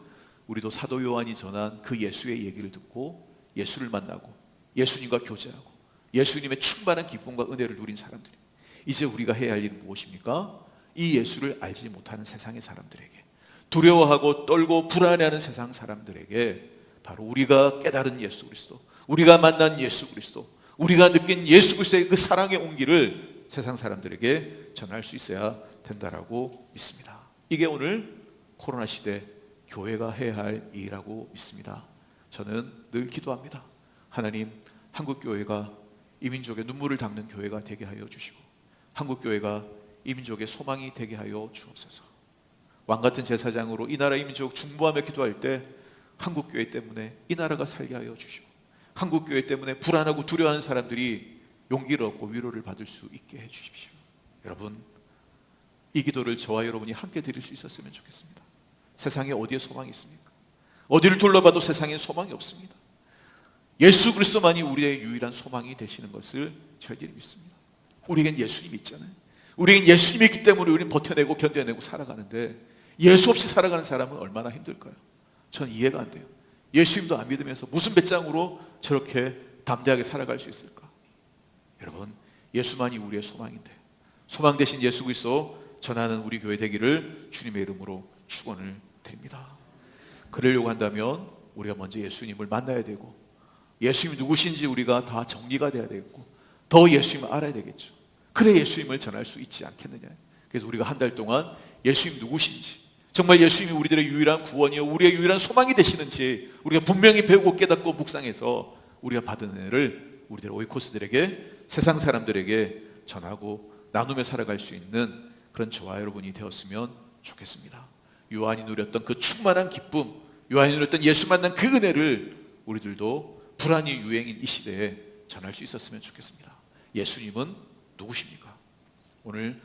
우리도 사도 요한이 전한 그 예수의 얘기를 듣고 예수를 만나고 예수님과 교제하고 예수님의 충만한 기쁨과 은혜를 누린 사람들이, 이제 우리가 해야 할 일은 무엇입니까? 이 예수를 알지 못하는 세상의 사람들에게, 두려워하고 떨고 불안해하는 세상 사람들에게 바로 우리가 깨달은 예수 그리스도, 우리가 만난 예수 그리스도, 우리가 느낀 예수 그리스도의 그 사랑의 온기를 세상 사람들에게 전할 수 있어야 된다라고 믿습니다. 이게 오늘 코로나 시대 교회가 해야 할 일이라고 믿습니다. 저는 늘 기도합니다. 하나님, 한국 교회가 이 민족의 눈물을 닦는 교회가 되게 하여 주시고 한국 교회가 이 민족의 소망이 되게 하여 주옵소서. 왕같은 제사장으로 이 나라 이 민족 중보하며 기도할 때 한국 교회 때문에 이 나라가 살게 하여 주시고 한국 교회 때문에 불안하고 두려워하는 사람들이 용기를 얻고 위로를 받을 수 있게 해 주십시오. 여러분, 이 기도를 저와 여러분이 함께 드릴 수 있었으면 좋겠습니다. 세상에 어디에 소망이 있습니까? 어디를 둘러봐도 세상에 소망이 없습니다. 예수 그리스도만이 우리의 유일한 소망이 되시는 것을 저희들이 믿습니다. 우리에겐 예수님이 있잖아요. 우리에겐 예수님이 있기 때문에 우리는 버텨내고 견뎌내고 살아가는데 예수 없이 살아가는 사람은 얼마나 힘들까요? 전 이해가 안 돼요. 예수님도 안 믿으면서 무슨 배짱으로 저렇게 담대하게 살아갈 수 있을까? 여러분, 예수만이 우리의 소망인데 소망 대신 예수 그리스도 전하는 우리 교회 되기를 주님의 이름으로 축원을 드립니다. 그러려고 한다면 우리가 먼저 예수님을 만나야 되고 예수님이 누구신지 우리가 다 정리가 돼야 되겠고 더 예수님을 알아야 되겠죠. 그래 예수님을 전할 수 있지 않겠느냐. 그래서 우리가 한 달 동안 예수님 누구신지, 정말 예수님이 우리들의 유일한 구원이요 우리의 유일한 소망이 되시는지 우리가 분명히 배우고 깨닫고 묵상해서 우리가 받은 은혜를 우리들 오이코스들에게, 세상 사람들에게 전하고 나누며 살아갈 수 있는 그런 저와 여러분이 되었으면 좋겠습니다. 요한이 누렸던 그 충만한 기쁨, 요한이 누렸던 예수 만난 그 은혜를 우리들도 불안이 유행인 이 시대에 전할 수 있었으면 좋겠습니다. 예수님은 누구십니까? 오늘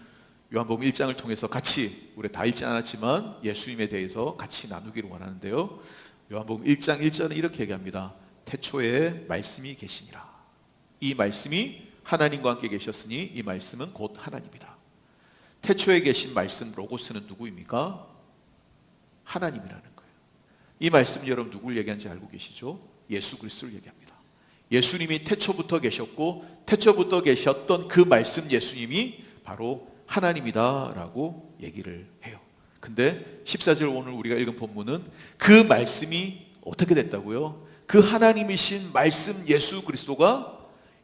요한복음 1장을 통해서 같이, 우리 다 읽지 않았지만 예수님에 대해서 같이 나누기를 원하는데요, 요한복음 1장 1절은 이렇게 얘기합니다. 태초에 말씀이 계시니라. 이 말씀이 하나님과 함께 계셨으니 이 말씀은 곧 하나님이다. 태초에 계신 말씀 로고스는 누구입니까? 하나님이라는 거예요. 이 말씀 여러분 누구를 얘기하는지 알고 계시죠? 예수 그리스도를 얘기합니다. 예수님이 태초부터 계셨고 태초부터 계셨던 그 말씀 예수님이 바로 하나님이다라고 얘기를 해요. 근데 14절 오늘 우리가 읽은 본문은 그 말씀이 어떻게 됐다고요? 그 하나님이신 말씀 예수 그리스도가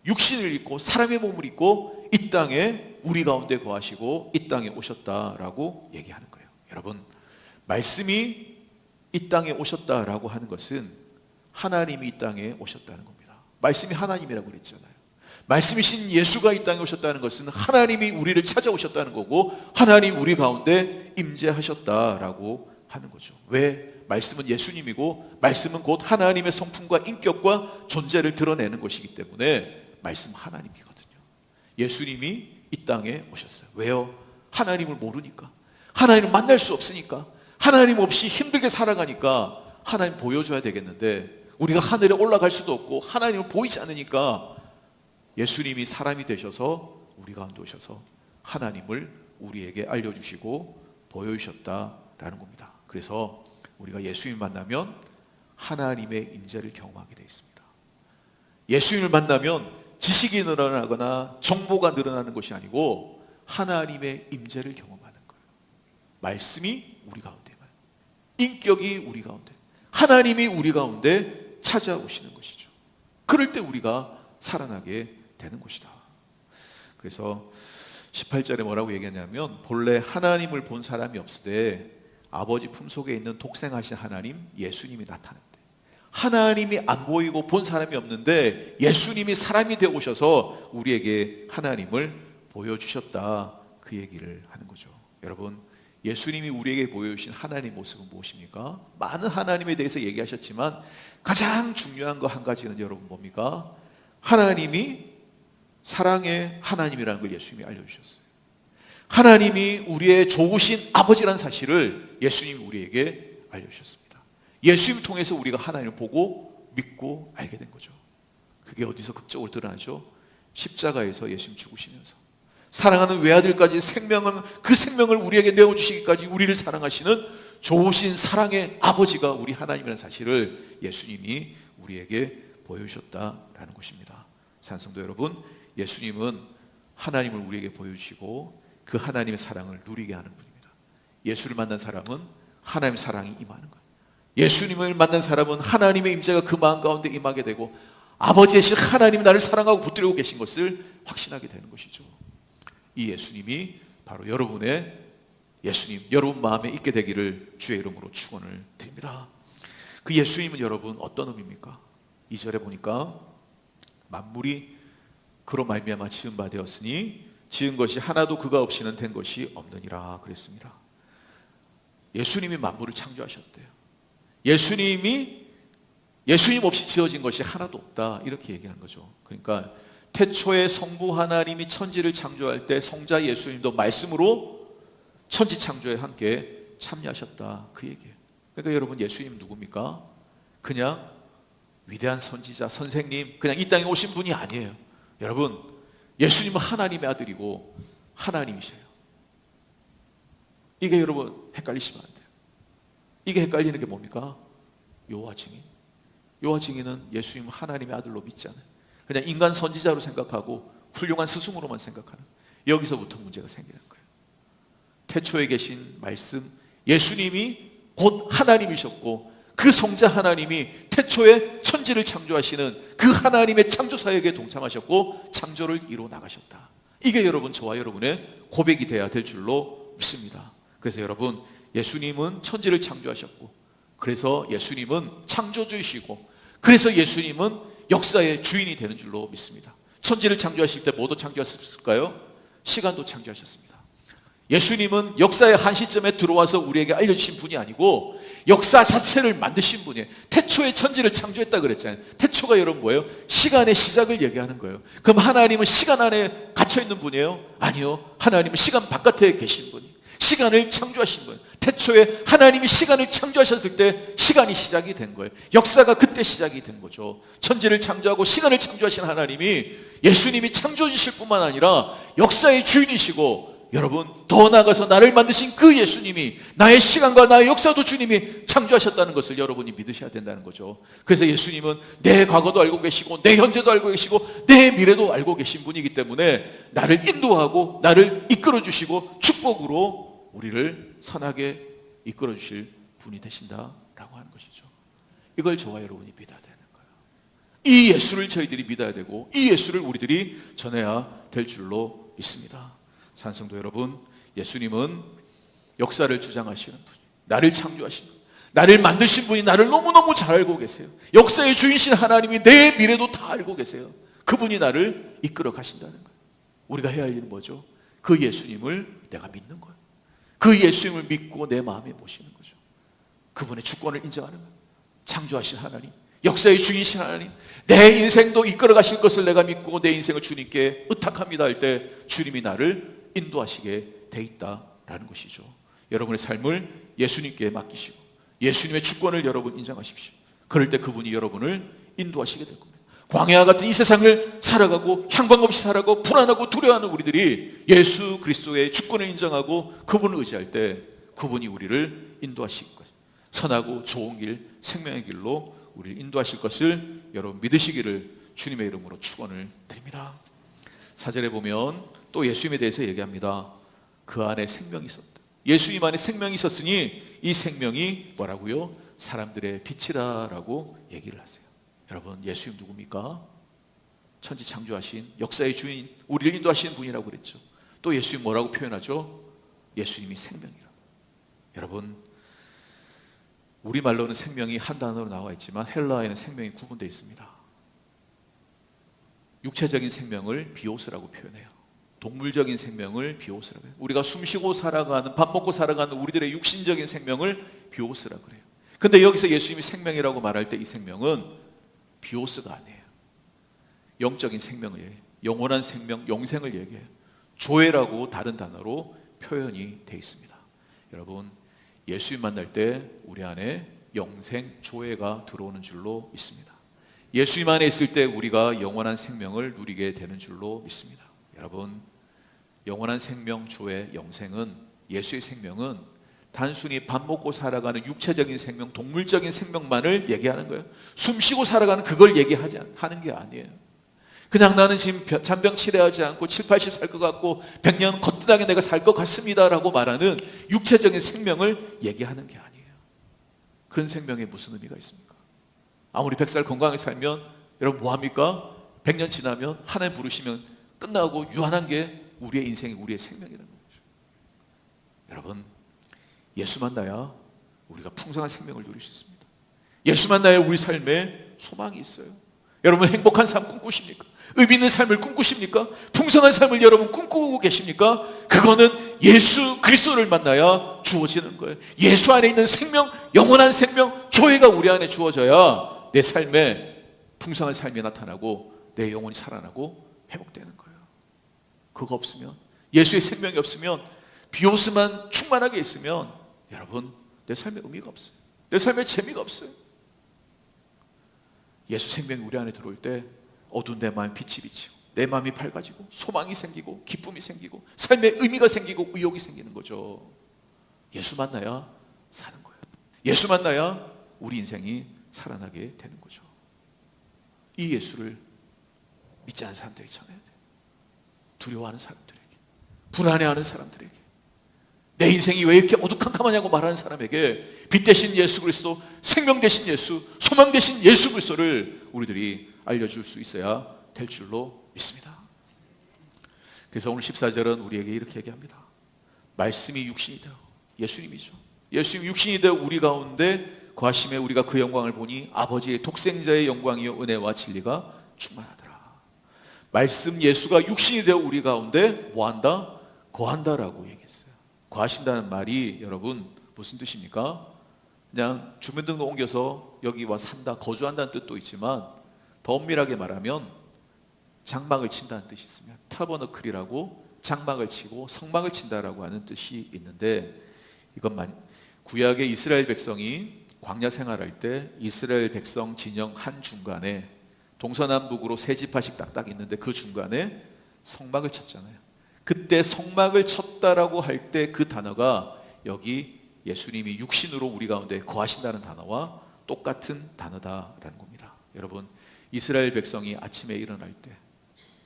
육신을 입고 사람의 몸을 입고 이 땅에 우리 가운데 거하시고 이 땅에 오셨다라고 얘기하는 거예요. 여러분, 말씀이 이 땅에 오셨다라고 하는 것은 하나님이 이 땅에 오셨다는 겁니다. 말씀이 하나님이라고 그랬잖아요. 말씀이신 예수가 이 땅에 오셨다는 것은 하나님이 우리를 찾아오셨다는 거고 하나님 우리 가운데 임재하셨다라고 하는 거죠. 왜? 말씀은 예수님이고 말씀은 곧 하나님의 성품과 인격과 존재를 드러내는 것이기 때문에 말씀은 하나님이거든요. 예수님이 이 땅에 오셨어요. 왜요? 하나님을 모르니까, 하나님을 만날 수 없으니까, 하나님 없이 힘들게 살아가니까 하나님 보여줘야 되겠는데 우리가 하늘에 올라갈 수도 없고 하나님을 보이지 않으니까 예수님이 사람이 되셔서 우리 가운데 오셔서 하나님을 우리에게 알려주시고 보여주셨다라는 겁니다. 그래서 우리가 예수님을 만나면 하나님의 임재를 경험하게 되어 있습니다. 예수님을 만나면 지식이 늘어나거나 정보가 늘어나는 것이 아니고 하나님의 임재를 경험하는 거예요. 말씀이 우리 가운데, 인격이 우리 가운데, 하나님이 우리 가운데 찾아오시는 것이죠. 그럴 때 우리가 살아나게 되는 것이다. 그래서 18절에 뭐라고 얘기하냐면 본래 하나님을 본 사람이 없으되 아버지 품속에 있는 독생하신 하나님 예수님이 나타났대. 하나님이 안 보이고 본 사람이 없는데 예수님이 사람이 되어 오셔서 우리에게 하나님을 보여주셨다, 그 얘기를 하는 거죠. 여러분, 예수님이 우리에게 보여주신 하나님의 모습은 무엇입니까? 많은 하나님에 대해서 얘기하셨지만 가장 중요한 거 한 가지는 여러분 뭡니까? 하나님이 사랑의 하나님이라는 걸 예수님이 알려주셨어요. 하나님이 우리의 좋으신 아버지라는 사실을 예수님이 우리에게 알려주셨습니다. 예수님 통해서 우리가 하나님을 보고 믿고 알게 된 거죠. 그게 어디서 극적으로 드러나죠? 십자가에서 예수님 죽으시면서 사랑하는 외아들까지 그 생명을 우리에게 내어주시기까지 우리를 사랑하시는 좋으신 사랑의 아버지가 우리 하나님이라는 사실을 예수님이 우리에게 보여주셨다라는 것입니다. 산성도 여러분, 예수님은 하나님을 우리에게 보여주시고 그 하나님의 사랑을 누리게 하는 분입니다. 예수를 만난 사람은 하나님의 사랑이 임하는 거예요. 예수님을 만난 사람은 하나님의 임재가 그 마음 가운데 임하게 되고 아버지이신 하나님이 나를 사랑하고 붙들고 계신 것을 확신하게 되는 것이죠. 이 예수님이 바로 여러분의 예수님, 여러분 마음에 있게 되기를 주의 이름으로 축원을 드립니다. 그 예수님은 여러분 어떤 의미입니까? 2절에 보니까 만물이 그로 말미암아 지은 바 되었으니 지은 것이 하나도 그가 없이는 된 것이 없느니라 그랬습니다. 예수님이 만물을 창조하셨대요. 예수님 없이 지어진 것이 하나도 없다, 이렇게 얘기하는 거죠. 그러니까 태초에 성부 하나님이 천지를 창조할 때 성자 예수님도 말씀으로 천지 창조에 함께 참여하셨다, 그 얘기예요. 그러니까 여러분, 예수님 누굽니까? 그냥 위대한 선지자, 선생님, 그냥 이 땅에 오신 분이 아니에요. 여러분, 예수님은 하나님의 아들이고 하나님이세요. 이게 여러분 헷갈리시면 안 돼요. 이게 헷갈리는 게 뭡니까? 요한 증인. 요한 증인은 예수님은 하나님의 아들로 믿지 않아요. 그냥 인간 선지자로 생각하고 훌륭한 스승으로만 생각하는, 여기서부터 문제가 생기는 거예요. 태초에 계신 말씀 예수님이 곧 하나님이셨고 그 성자 하나님이 태초에 천지를 창조하시는 그 하나님의 창조 사역에 동참하셨고 창조를 이루어 나가셨다. 이게 여러분 저와 여러분의 고백이 돼야 될 줄로 믿습니다. 그래서 여러분, 예수님은 천지를 창조하셨고 그래서 예수님은 창조주이시고 그래서 예수님은 역사의 주인이 되는 줄로 믿습니다. 천지를 창조하실 때 뭐도 창조하셨을까요? 시간도 창조하셨습니다. 예수님은 역사의 한 시점에 들어와서 우리에게 알려주신 분이 아니고 역사 자체를 만드신 분이에요. 태초에 천지를 창조했다 그랬잖아요. 태초가 여러분 뭐예요? 시간의 시작을 얘기하는 거예요. 그럼 하나님은 시간 안에 갇혀있는 분이에요? 아니요. 하나님은 시간 바깥에 계신 분이에요. 시간을 창조하신 거예요. 태초에 하나님이 시간을 창조하셨을 때 시간이 시작이 된 거예요. 역사가 그때 시작이 된 거죠. 천지를 창조하고 시간을 창조하신 하나님이 예수님이 창조주실 뿐만 아니라 역사의 주인이시고 여러분 더 나아가서 나를 만드신 그 예수님이 나의 시간과 나의 역사도 주님이 창조하셨다는 것을 여러분이 믿으셔야 된다는 거죠. 그래서 예수님은 내 과거도 알고 계시고 내 현재도 알고 계시고 내 미래도 알고 계신 분이기 때문에 나를 인도하고 나를 이끌어 주시고 축복으로 우리를 선하게 이끌어 주실 분이 되신다라고 하는 것이죠. 이걸 저와 여러분이 믿어야 되는 거예요. 이 예수를 저희들이 믿어야 되고 이 예수를 우리들이 전해야 될 줄로 믿습니다. 산성도 여러분, 예수님은 역사를 주장하시는 분, 나를 창조하신 분, 나를 만드신 분이 나를 너무너무 잘 알고 계세요. 역사의 주인신 하나님이 내 미래도 다 알고 계세요. 그분이 나를 이끌어 가신다는 거예요. 우리가 해야 할 일은 뭐죠? 그 예수님을 내가 믿는 거예요. 그 예수님을 믿고 내 마음에 모시는 거죠. 그분의 주권을 인정하는 거예요. 창조하신 하나님, 역사의 주인이신 하나님, 내 인생도 이끌어 가실 것을 내가 믿고 내 인생을 주님께 의탁합니다 할 때 주님이 나를 인도하시게 돼 있다라는 것이죠. 여러분의 삶을 예수님께 맡기시고 예수님의 주권을 여러분 인정하십시오. 그럴 때 그분이 여러분을 인도하시게 될 겁니다. 광야 같은 이 세상을 살아가고 향방 없이 살아가고 불안하고 두려워하는 우리들이 예수 그리스도의 주권을 인정하고 그분을 의지할 때 그분이 우리를 인도하실 것, 선하고 좋은 길, 생명의 길로 우리를 인도하실 것을 여러분 믿으시기를 주님의 이름으로 축원을 드립니다. 4절에 보면 또 예수님에 대해서 얘기합니다. 그 안에 생명이 있었다. 예수님 안에 생명이 있었으니 이 생명이 뭐라고요? 사람들의 빛이라라고 얘기를 하세요. 여러분, 예수님 누굽니까? 천지 창조하신 역사의 주인, 우리를 인도하시는 분이라고 그랬죠. 또 예수님 뭐라고 표현하죠? 예수님이 생명이라. 여러분, 우리말로는 생명이 한 단어로 나와 있지만 헬라어에는 생명이 구분되어 있습니다. 육체적인 생명을 비오스라고 표현해요. 동물적인 생명을 비오스라고 해요. 우리가 숨쉬고 살아가는, 밥 먹고 살아가는 우리들의 육신적인 생명을 비오스라고 그래요. 근데 여기서 예수님이 생명이라고 말할 때 이 생명은 비오스가 아니에요. 영적인 생명을 얘기해요. 영원한 생명, 영생을 얘기해요. 조회라고 다른 단어로 표현이 되어 있습니다. 여러분, 예수님 만날 때 우리 안에 영생, 조회가 들어오는 줄로 믿습니다. 예수님 안에 있을 때 우리가 영원한 생명을 누리게 되는 줄로 믿습니다. 여러분, 영원한 생명, 조회, 영생은, 예수의 생명은 단순히 밥 먹고 살아가는 육체적인 생명, 동물적인 생명만을 얘기하는 거예요. 숨 쉬고 살아가는 그걸 하는 게 아니에요. 그냥 나는 지금 잔병 치레하지 않고 7, 80 살 것 같고 100년 거뜬하게 내가 살 것 같습니다 라고 말하는 육체적인 생명을 얘기하는 게 아니에요. 그런 생명에 무슨 의미가 있습니까? 아무리 100살 건강하게 살면 여러분 뭐합니까? 100년 지나면 하나님 부르시면 끝나고 유한한 게 우리의 인생이, 우리의 생명이라는 거죠. 여러분, 예수 만나야 우리가 풍성한 생명을 누릴 수 있습니다. 예수 만나야 우리 삶에 소망이 있어요. 여러분, 행복한 삶 꿈꾸십니까? 의미 있는 삶을 꿈꾸십니까? 풍성한 삶을 여러분 꿈꾸고 계십니까? 그거는 예수 그리스도를 만나야 주어지는 거예요. 예수 안에 있는 생명, 영원한 생명, 조회가 우리 안에 주어져야 내 삶에 풍성한 삶이 나타나고 내 영혼이 살아나고 회복되는 거예요. 그거 없으면, 예수의 생명이 없으면, 비오스만 충만하게 있으면 여러분, 내 삶에 의미가 없어요. 내 삶에 재미가 없어요. 예수 생명이 우리 안에 들어올 때 어두운 내 마음에 빛이 비치고 내 마음이 밝아지고 소망이 생기고 기쁨이 생기고 삶에 의미가 생기고 의욕이 생기는 거죠. 예수 만나야 사는 거예요. 예수 만나야 우리 인생이 살아나게 되는 거죠. 이 예수를 믿지 않는 사람들에게 전해야 돼요. 두려워하는 사람들에게, 불안해하는 사람들에게, 내 인생이 왜 이렇게 어두컴컴하냐고 말하는 사람에게 빛 대신 예수 그리스도, 생명 대신 예수, 소망 대신 예수 그리스도를 우리들이 알려줄 수 있어야 될 줄로 믿습니다. 그래서 오늘 14절은 우리에게 이렇게 얘기합니다. 말씀이 육신이 되어, 예수님이죠. 예수님 육신이 되어 우리 가운데 거하심에 우리가 그 영광을 보니 아버지의 독생자의 영광이요 은혜와 진리가 충만하더라. 말씀 예수가 육신이 되어 우리 가운데 뭐한다? 거한다라고 얘기했어요. 거하신다는 말이 여러분 무슨 뜻입니까? 그냥 주민등록 옮겨서 여기 와 산다, 거주한다는 뜻도 있지만 더 엄밀하게 말하면 장막을 친다는 뜻이 있으면 타버너클이라고 장막을 치고 성막을 친다라고 하는 뜻이 있는데, 이것만 구약의 이스라엘 백성이 광야 생활할 때 이스라엘 백성 진영 한 중간에 동서남북으로 세 지파씩 딱딱 있는데 그 중간에 성막을 쳤잖아요. 그때 성막을 쳤다라고 할 때 그 단어가 여기 예수님이 육신으로 우리 가운데 거하신다는 단어와 똑같은 단어다라는 겁니다. 여러분, 이스라엘 백성이 아침에 일어날 때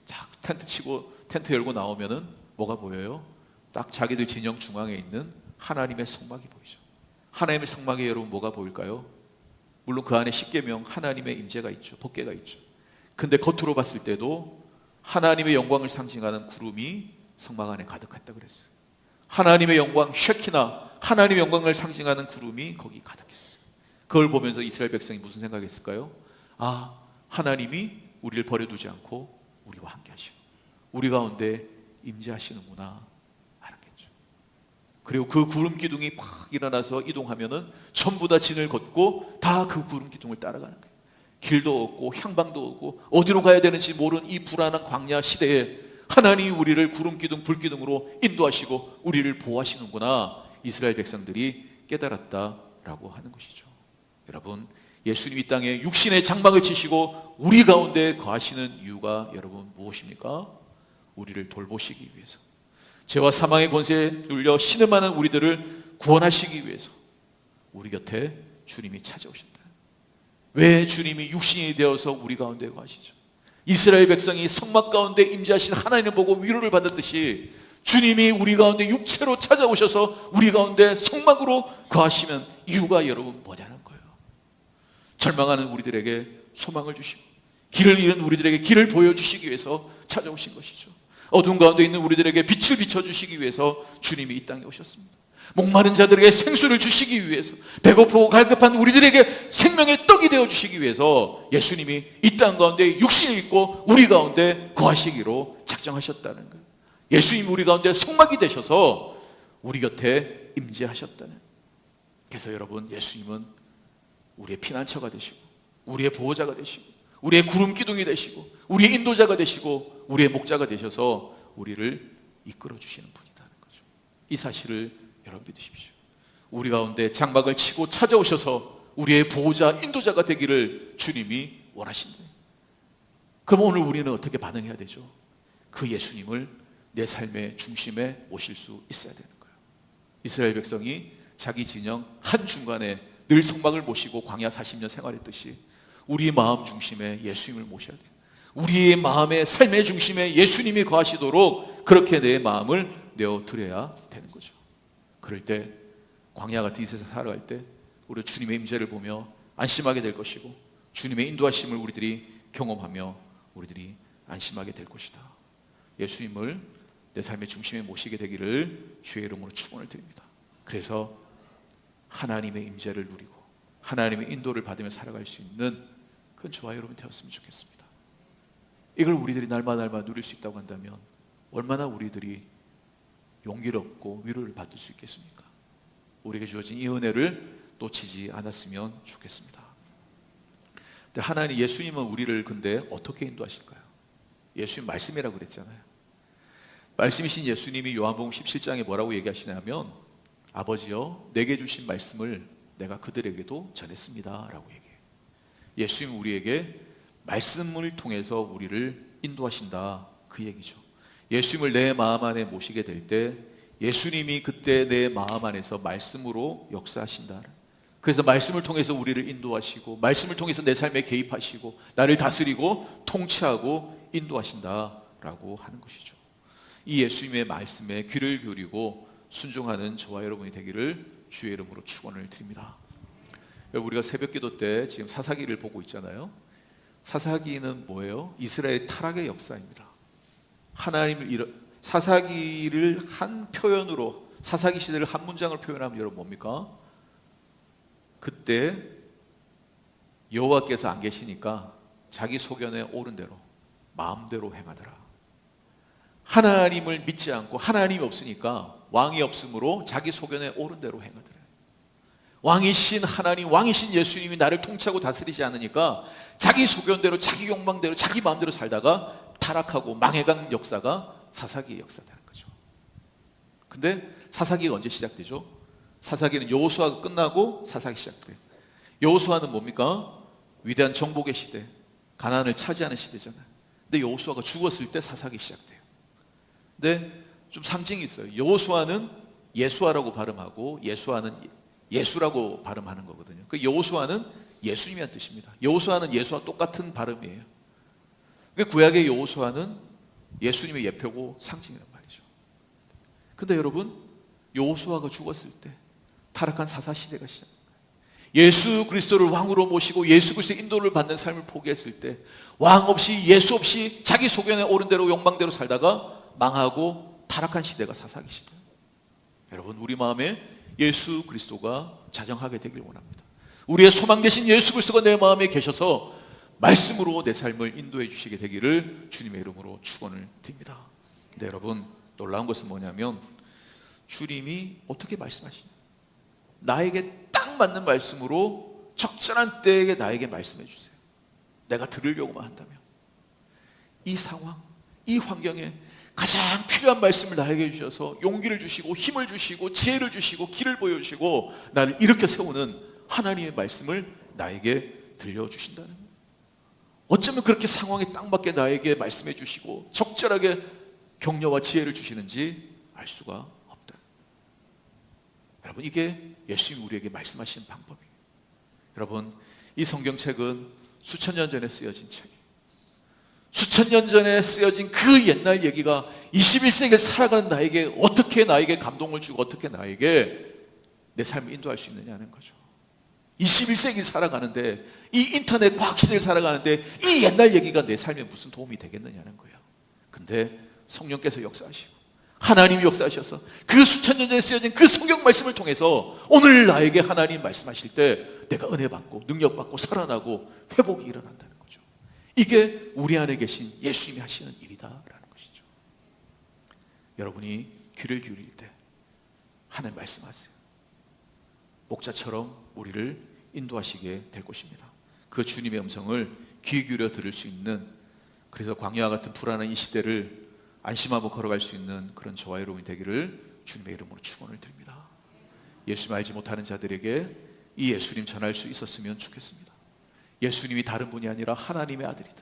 자, 텐트 치고 텐트 열고 나오면은 뭐가 보여요? 딱 자기들 진영 중앙에 있는 하나님의 성막이 보이죠. 하나님의 성막에 여러분 뭐가 보일까요? 물론 그 안에 십계명 하나님의 임재가 있죠. 법궤가 있죠. 근데 겉으로 봤을 때도 하나님의 영광을 상징하는 구름이 성막 안에 가득했다 그랬어요. 하나님의 영광 쉐키나 하나님의 영광을 상징하는 구름이 거기 가득했어요. 그걸 보면서 이스라엘 백성이 무슨 생각했을까요? 아, 하나님이 우리를 버려두지 않고 우리와 함께 하시고 우리 가운데 임재하시는구나 알았겠죠. 그리고 그 구름 기둥이 팍 일어나서 이동하면은 전부 다 진을 걷고 다 그 구름 기둥을 따라가는 거예요. 길도 없고 향방도 없고 어디로 가야 되는지 모르는 이 불안한 광야 시대에 하나님이 우리를 구름 기둥 불 기둥으로 인도하시고 우리를 보호하시는구나 이스라엘 백성들이 깨달았다라고 하는 것이죠. 여러분, 예수님이 이 땅에 육신의 장막을 치시고 우리 가운데 거하시는 이유가 여러분 무엇입니까? 우리를 돌보시기 위해서, 죄와 사망의 권세에 눌려 신음하는 우리들을 구원하시기 위해서 우리 곁에 주님이 찾아오신다. 왜 주님이 육신이 되어서 우리 가운데 거하시죠? 이스라엘 백성이 성막 가운데 임재하신 하나님을 보고 위로를 받았듯이 주님이 우리 가운데 육체로 찾아오셔서 우리 가운데 성막으로 거하시면 이유가 여러분 뭐냐는 거예요. 절망하는 우리들에게 소망을 주시고 길을 잃은 우리들에게 길을 보여주시기 위해서 찾아오신 것이죠. 어두운 가운데 있는 우리들에게 빛을 비춰주시기 위해서 주님이 이 땅에 오셨습니다. 목마른 자들에게 생수를 주시기 위해서, 배고프고 갈급한 우리들에게 생명의 떡이 되어주시기 위해서 예수님이 이 땅 가운데 육신을 입고 우리 가운데 거하시기로 작정하셨다는 거예요. 예수님이 우리 가운데 성막이 되셔서 우리 곁에 임재하셨다는. 그래서 여러분, 예수님은 우리의 피난처가 되시고 우리의 보호자가 되시고 우리의 구름 기둥이 되시고 우리의 인도자가 되시고 우리의 목자가 되셔서 우리를 이끌어 주시는 분이라는 거죠. 이 사실을 여러분 믿으십시오. 우리 가운데 장막을 치고 찾아오셔서 우리의 보호자, 인도자가 되기를 주님이 원하신다. 그럼 오늘 우리는 어떻게 반응해야 되죠? 그 예수님을 내 삶의 중심에 모실 수 있어야 되는 거예요. 이스라엘 백성이 자기 진영 한중간에 늘 성막을 모시고 광야 40년 생활했듯이 우리 마음 중심에 예수님을 모셔야 돼요. 우리의 마음의 삶의 중심에 예수님이 거하시도록 그렇게 내 마음을 내어드려야 되는 거죠. 그럴 때 광야 같은 이 세상 살아갈 때 우리 주님의 임재를 보며 안심하게 될 것이고 주님의 인도하심을 우리들이 경험하며 우리들이 안심하게 될 것이다. 예수님을 내 삶의 중심에 모시게 되기를 주의 이름으로 축원을 드립니다. 그래서 하나님의 임재를 누리고 하나님의 인도를 받으며 살아갈 수 있는 그런 저와 여러분 되었으면 좋겠습니다. 이걸 우리들이 날마다 누릴 수 있다고 한다면 얼마나 우리들이 용기를 얻고 위로를 받을 수 있겠습니까? 우리에게 주어진 이 은혜를 놓치지 않았으면 좋겠습니다. 근데 하나님, 예수님은 우리를 근데 어떻게 인도하실까요? 예수님 말씀이라고 그랬잖아요. 말씀이신 예수님이 요한복음 17장에 뭐라고 얘기하시냐면 아버지여 내게 주신 말씀을 내가 그들에게도 전했습니다 라고 얘기해요. 예수님은 우리에게 말씀을 통해서 우리를 인도하신다 그 얘기죠. 예수님을 내 마음 안에 모시게 될 때 예수님이 그때 내 마음 안에서 말씀으로 역사하신다. 그래서 말씀을 통해서 우리를 인도하시고 말씀을 통해서 내 삶에 개입하시고 나를 다스리고 통치하고 인도하신다라고 하는 것이죠. 이 예수님의 말씀에 귀를 기울이고 순종하는 저와 여러분이 되기를 주의 이름으로 축원을 드립니다. 여러분, 우리가 새벽기도 때 지금 사사기를 보고 있잖아요. 사사기는 뭐예요? 이스라엘 타락의 역사입니다. 사사기를 한 표현으로, 사사기 시대를 한 문장을 표현하면 여러분 뭡니까? 그때 여호와께서 안 계시니까 자기 소견에 오른 대로 마음대로 행하더라. 하나님을 믿지 않고 하나님이 없으니까 왕이 없으므로 자기 소견에 오른 대로 행하더라. 왕이신 하나님, 왕이신 예수님이 나를 통치하고 다스리지 않으니까 자기 소견대로, 자기 욕망대로, 자기 마음대로 살다가 타락하고 망해간 역사가 사사기의 역사라는 거죠. 근데 사사기가 언제 시작되죠? 사사기는 여호수아가 끝나고 사사기 시작돼요. 여호수아는 뭡니까? 위대한 정복의 시대, 가나안을 차지하는 시대잖아요. 근데 여호수아가 죽었을 때 사사기 시작돼요. 근데 좀 상징이 있어요. 여호수아는 예수아라고 발음하고 예수아는 예수라고 발음하는 거거든요. 그 여호수아는 예수님이란 뜻입니다. 여호수아는 예수와 똑같은 발음이에요. 구약의 여호수아는 예수님의 예표고 상징이란 말이죠. 근데 여러분, 여호수아가 죽었을 때 타락한 사사 시대가 시작. 예수 그리스도를 왕으로 모시고 예수 그리스도의 인도를 받는 삶을 포기했을 때 왕 없이 예수 없이 자기 소견에 오른 대로 욕망대로 살다가 망하고 타락한 시대가 사사기 시대. 여러분, 우리 마음에 예수 그리스도가 자정하게 되길 원합니다. 우리의 소망 되신 예수 그리스도가 내 마음에 계셔서 말씀으로 내 삶을 인도해 주시게 되기를 주님의 이름으로 축원을 드립니다. 근데 여러분, 놀라운 것은 뭐냐면 주님이 어떻게 말씀하시냐, 나에게 딱 맞는 말씀으로 적절한 때에 나에게 말씀해 주세요. 내가 들으려고만 한다면. 이 상황, 이 환경에 가장 필요한 말씀을 나에게 주셔서 용기를 주시고 힘을 주시고 지혜를 주시고 길을 보여주시고 나를 일으켜 세우는 하나님의 말씀을 나에게 들려주신다는 거예요. 어쩌면 그렇게 상황에 딱 맞게 나에게 말씀해 주시고 적절하게 격려와 지혜를 주시는지 알 수가 없다. 여러분, 이게 예수님이 우리에게 말씀하시는 방법이에요. 여러분, 이 성경책은 수천 년 전에 쓰여진 책이에요. 수천 년 전에 쓰여진 그 옛날 얘기가 21세기를 살아가는 나에게 어떻게 나에게 감동을 주고 어떻게 나에게 내 삶을 인도할 수 있느냐는 거죠. 21세기 살아가는데, 이 인터넷 과학시대를 살아가는데 이 옛날 얘기가 내 삶에 무슨 도움이 되겠느냐는 거예요. 근데 성령께서 역사하시고 하나님이 역사하셔서 그 수천 년 전에 쓰여진 그 성경 말씀을 통해서 오늘 나에게 하나님 말씀하실 때 내가 은혜 받고 능력 받고 살아나고 회복이 일어난다는 거죠. 이게 우리 안에 계신 예수님이 하시는 일이다라는 것이죠. 여러분이 귀를 기울일 때 하나님 말씀하세요. 목자처럼 우리를 인도하시게 될 것입니다. 그 주님의 음성을 귀 기울여 들을 수 있는, 그래서 광야와 같은 불안한 이 시대를 안심하고 걸어갈 수 있는 그런 저와 여러분이 되기를 주님의 이름으로 축원을 드립니다. 예수님 알지 못하는 자들에게 이 예수님 전할 수 있었으면 좋겠습니다. 예수님이 다른 분이 아니라 하나님의 아들이다.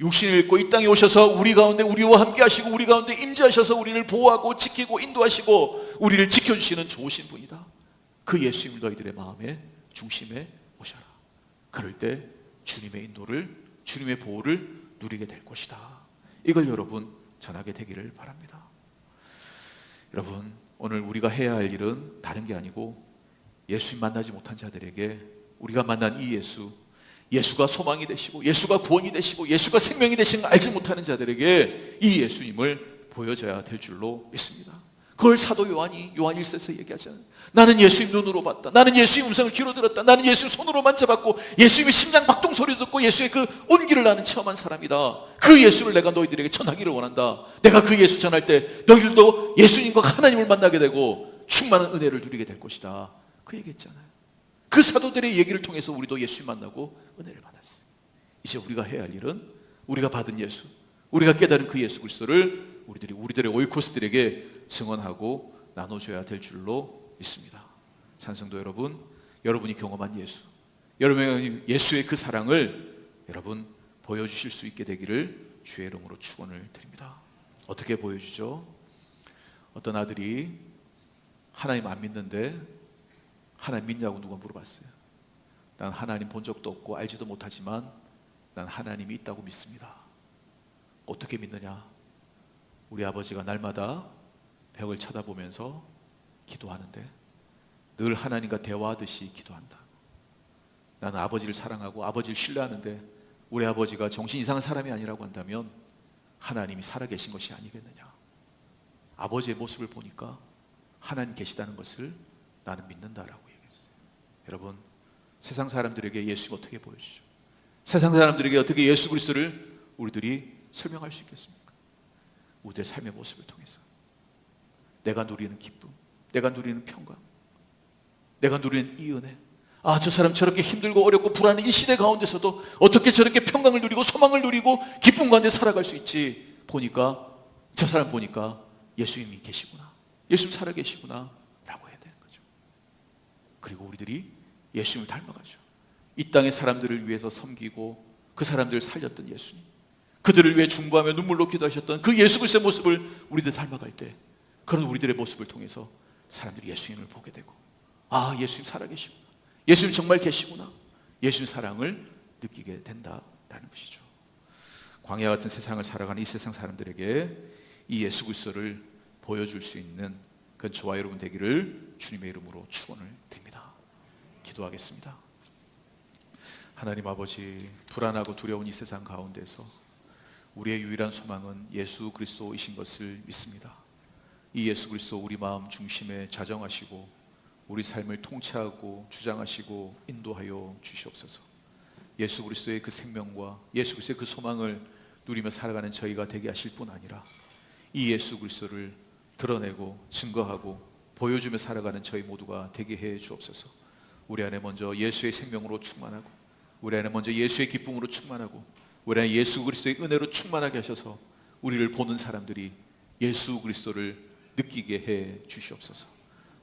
육신을 입고 이 땅에 오셔서 우리 가운데 우리와 함께 하시고 우리 가운데 임재하셔서 우리를 보호하고 지키고 인도하시고 우리를 지켜주시는 좋으신 분이다. 그 예수님을 너희들의 마음의 중심에 오셔라. 그럴 때 주님의 인도를, 주님의 보호를 누리게 될 것이다. 이걸 여러분 전하게 되기를 바랍니다. 여러분, 오늘 우리가 해야 할 일은 다른 게 아니고 예수님 만나지 못한 자들에게 우리가 만난 이 예수, 예수가 소망이 되시고 예수가 구원이 되시고 예수가 생명이 되신 걸 알지 못하는 자들에게 이 예수님을 보여줘야 될 줄로 믿습니다. 그걸 사도 요한이 요한 1서에서 얘기하잖아요. 나는 예수님 눈으로 봤다. 나는 예수님 음성을 귀로 들었다. 나는 예수님 손으로 만져봤고 예수님의 심장 박동 소리 듣고 예수의 그 온기를 나는 체험한 사람이다. 그 예수를 내가 너희들에게 전하기를 원한다. 내가 그 예수 전할 때 너희들도 예수님과 하나님을 만나게 되고 충만한 은혜를 누리게 될 것이다. 그 얘기했잖아요. 그 사도들의 얘기를 통해서 우리도 예수님 만나고 은혜를 받았어요. 이제 우리가 해야 할 일은 우리가 받은 예수, 우리가 깨달은 그 예수 그리스도를 우리들의 오이코스들에게 증언하고 나눠줘야 될 줄로 믿습니다. 찬성도 여러분, 여러분이 경험한 예수, 여러분이 예수의 그 사랑을 여러분 보여주실 수 있게 되기를 주의 이름으로 축원을 드립니다. 어떻게 보여주죠? 어떤 아들이 하나님 안 믿는데 하나님 믿냐고 누가 물어봤어요. 난 하나님 본 적도 없고 알지도 못하지만 난 하나님이 있다고 믿습니다. 어떻게 믿느냐? 우리 아버지가 날마다 벽을 쳐다보면서 기도하는데 늘 하나님과 대화하듯이 기도한다. 나는 아버지를 사랑하고 아버지를 신뢰하는데 우리 아버지가 정신 이상한 사람이 아니라고 한다면 하나님이 살아계신 것이 아니겠느냐. 아버지의 모습을 보니까 하나님 계시다는 것을 나는 믿는다라고 얘기했어요. 여러분, 세상 사람들에게 예수 어떻게 보여주죠? 세상 사람들에게 어떻게 예수 그리스도를 우리들이 설명할 수 있겠습니까? 우리의 삶의 모습을 통해서 내가 누리는 기쁨, 내가 누리는 평강, 내가 누리는 이 은혜. 아, 저 사람 저렇게 힘들고 어렵고 불안한 이 시대 가운데서도 어떻게 저렇게 평강을 누리고 소망을 누리고 기쁨 가운데 살아갈 수 있지? 보니까, 저 사람 보니까 예수님이 계시구나, 예수님 살아계시구나 라고 해야 되는 거죠. 그리고 우리들이 예수님을 닮아가죠. 이 땅의 사람들을 위해서 섬기고 그 사람들을 살렸던 예수님, 그들을 위해 중보하며 눈물로 기도하셨던 그 예수 그리스도의 모습을 우리들 닮아갈 때, 그런 우리들의 모습을 통해서 사람들이 예수님을 보게 되고, 아, 예수님 살아계시구나, 예수님 정말 계시구나, 예수님 사랑을 느끼게 된다라는 것이죠. 광야 같은 세상을 살아가는 이 세상 사람들에게 이 예수 그리스도를 보여줄 수 있는 그 저와 여러분 되기를 주님의 이름으로 축원을 드립니다. 기도하겠습니다. 하나님 아버지, 불안하고 두려운 이 세상 가운데서 우리의 유일한 소망은 예수 그리스도이신 것을 믿습니다. 이 예수 그리스도 우리 마음 중심에 자정하시고 우리 삶을 통치하고 주장하시고 인도하여 주시옵소서. 예수 그리스도의 그 생명과 예수 그리스도의 그 소망을 누리며 살아가는 저희가 되게 하실 뿐 아니라 이 예수 그리스도를 드러내고 증거하고 보여주며 살아가는 저희 모두가 되게 해 주옵소서. 우리 안에 먼저 예수의 생명으로 충만하고 우리 안에 먼저 예수의 기쁨으로 충만하고 우리 안에 예수 그리스도의 은혜로 충만하게 하셔서 우리를 보는 사람들이 예수 그리스도를 느끼게 해 주시옵소서.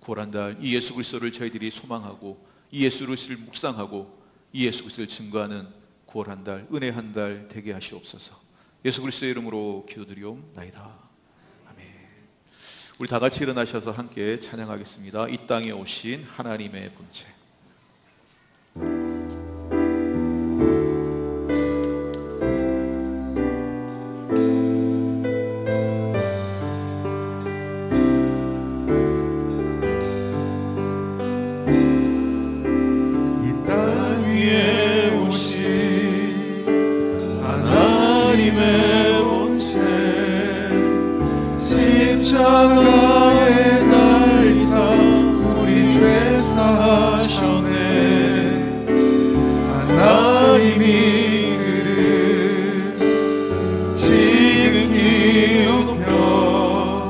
구원한 달 이 예수 그리스도를 저희들이 소망하고 이 예수 그리스도를 묵상하고 이 예수 그리스도를 증거하는 9월 한 달, 은혜 한 달 되게 하시옵소서. 예수 그리스도의 이름으로 기도드리옵나이다. 아멘. 우리 다 같이 일어나셔서 함께 찬양하겠습니다. 이 땅에 오신 하나님의 본체. 십자가에 달리사 우리 죄 사하셨네. 하나님이 그를 지극히 높여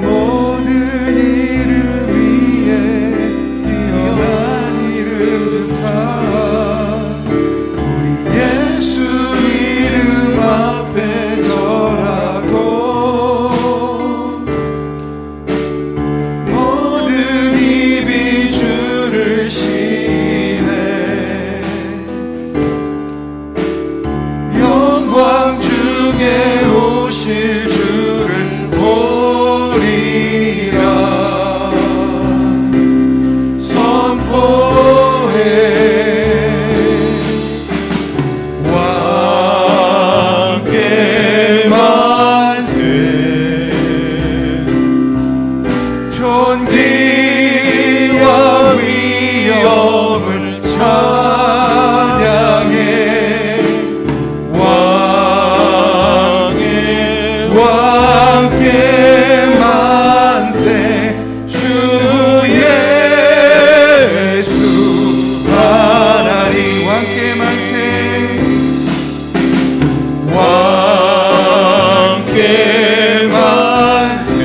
모든 이름 위에 뛰어난 이름 주사 우리 예수 이름 앞에 절하고 오실 주를 보리라 선포해 왕께 만세 존귀와 위엄을 찬양해 왕께 만세 주 예수 하나님 왕께 만세 왕께 만세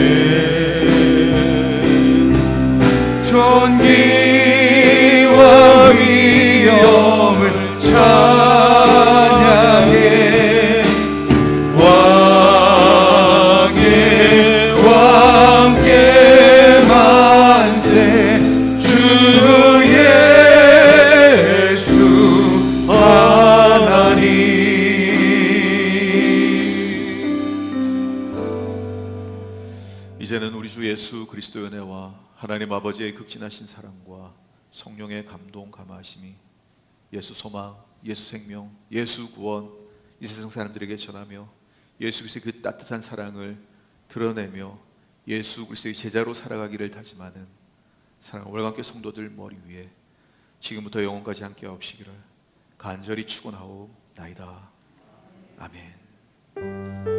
존귀와 위엄을 찬양해 왕께 만세 주 예수 하나님. 이제는 우리 주 예수 그리스도의 은혜와 하나님 아버지의 극진하신 사랑과 성령의 감동 감화하심이 예수 소망, 예수 생명, 예수 구원 이 세상 사람들에게 전하며 예수 그리스도의 그 따뜻한 사랑을 드러내며 예수 그리스도의 제자로 살아가기를 다짐하는 사랑하는 월간교회 성도들 머리 위에 지금부터 영원까지 함께 하옵시기를 간절히 축원하옵나이다. 아멘.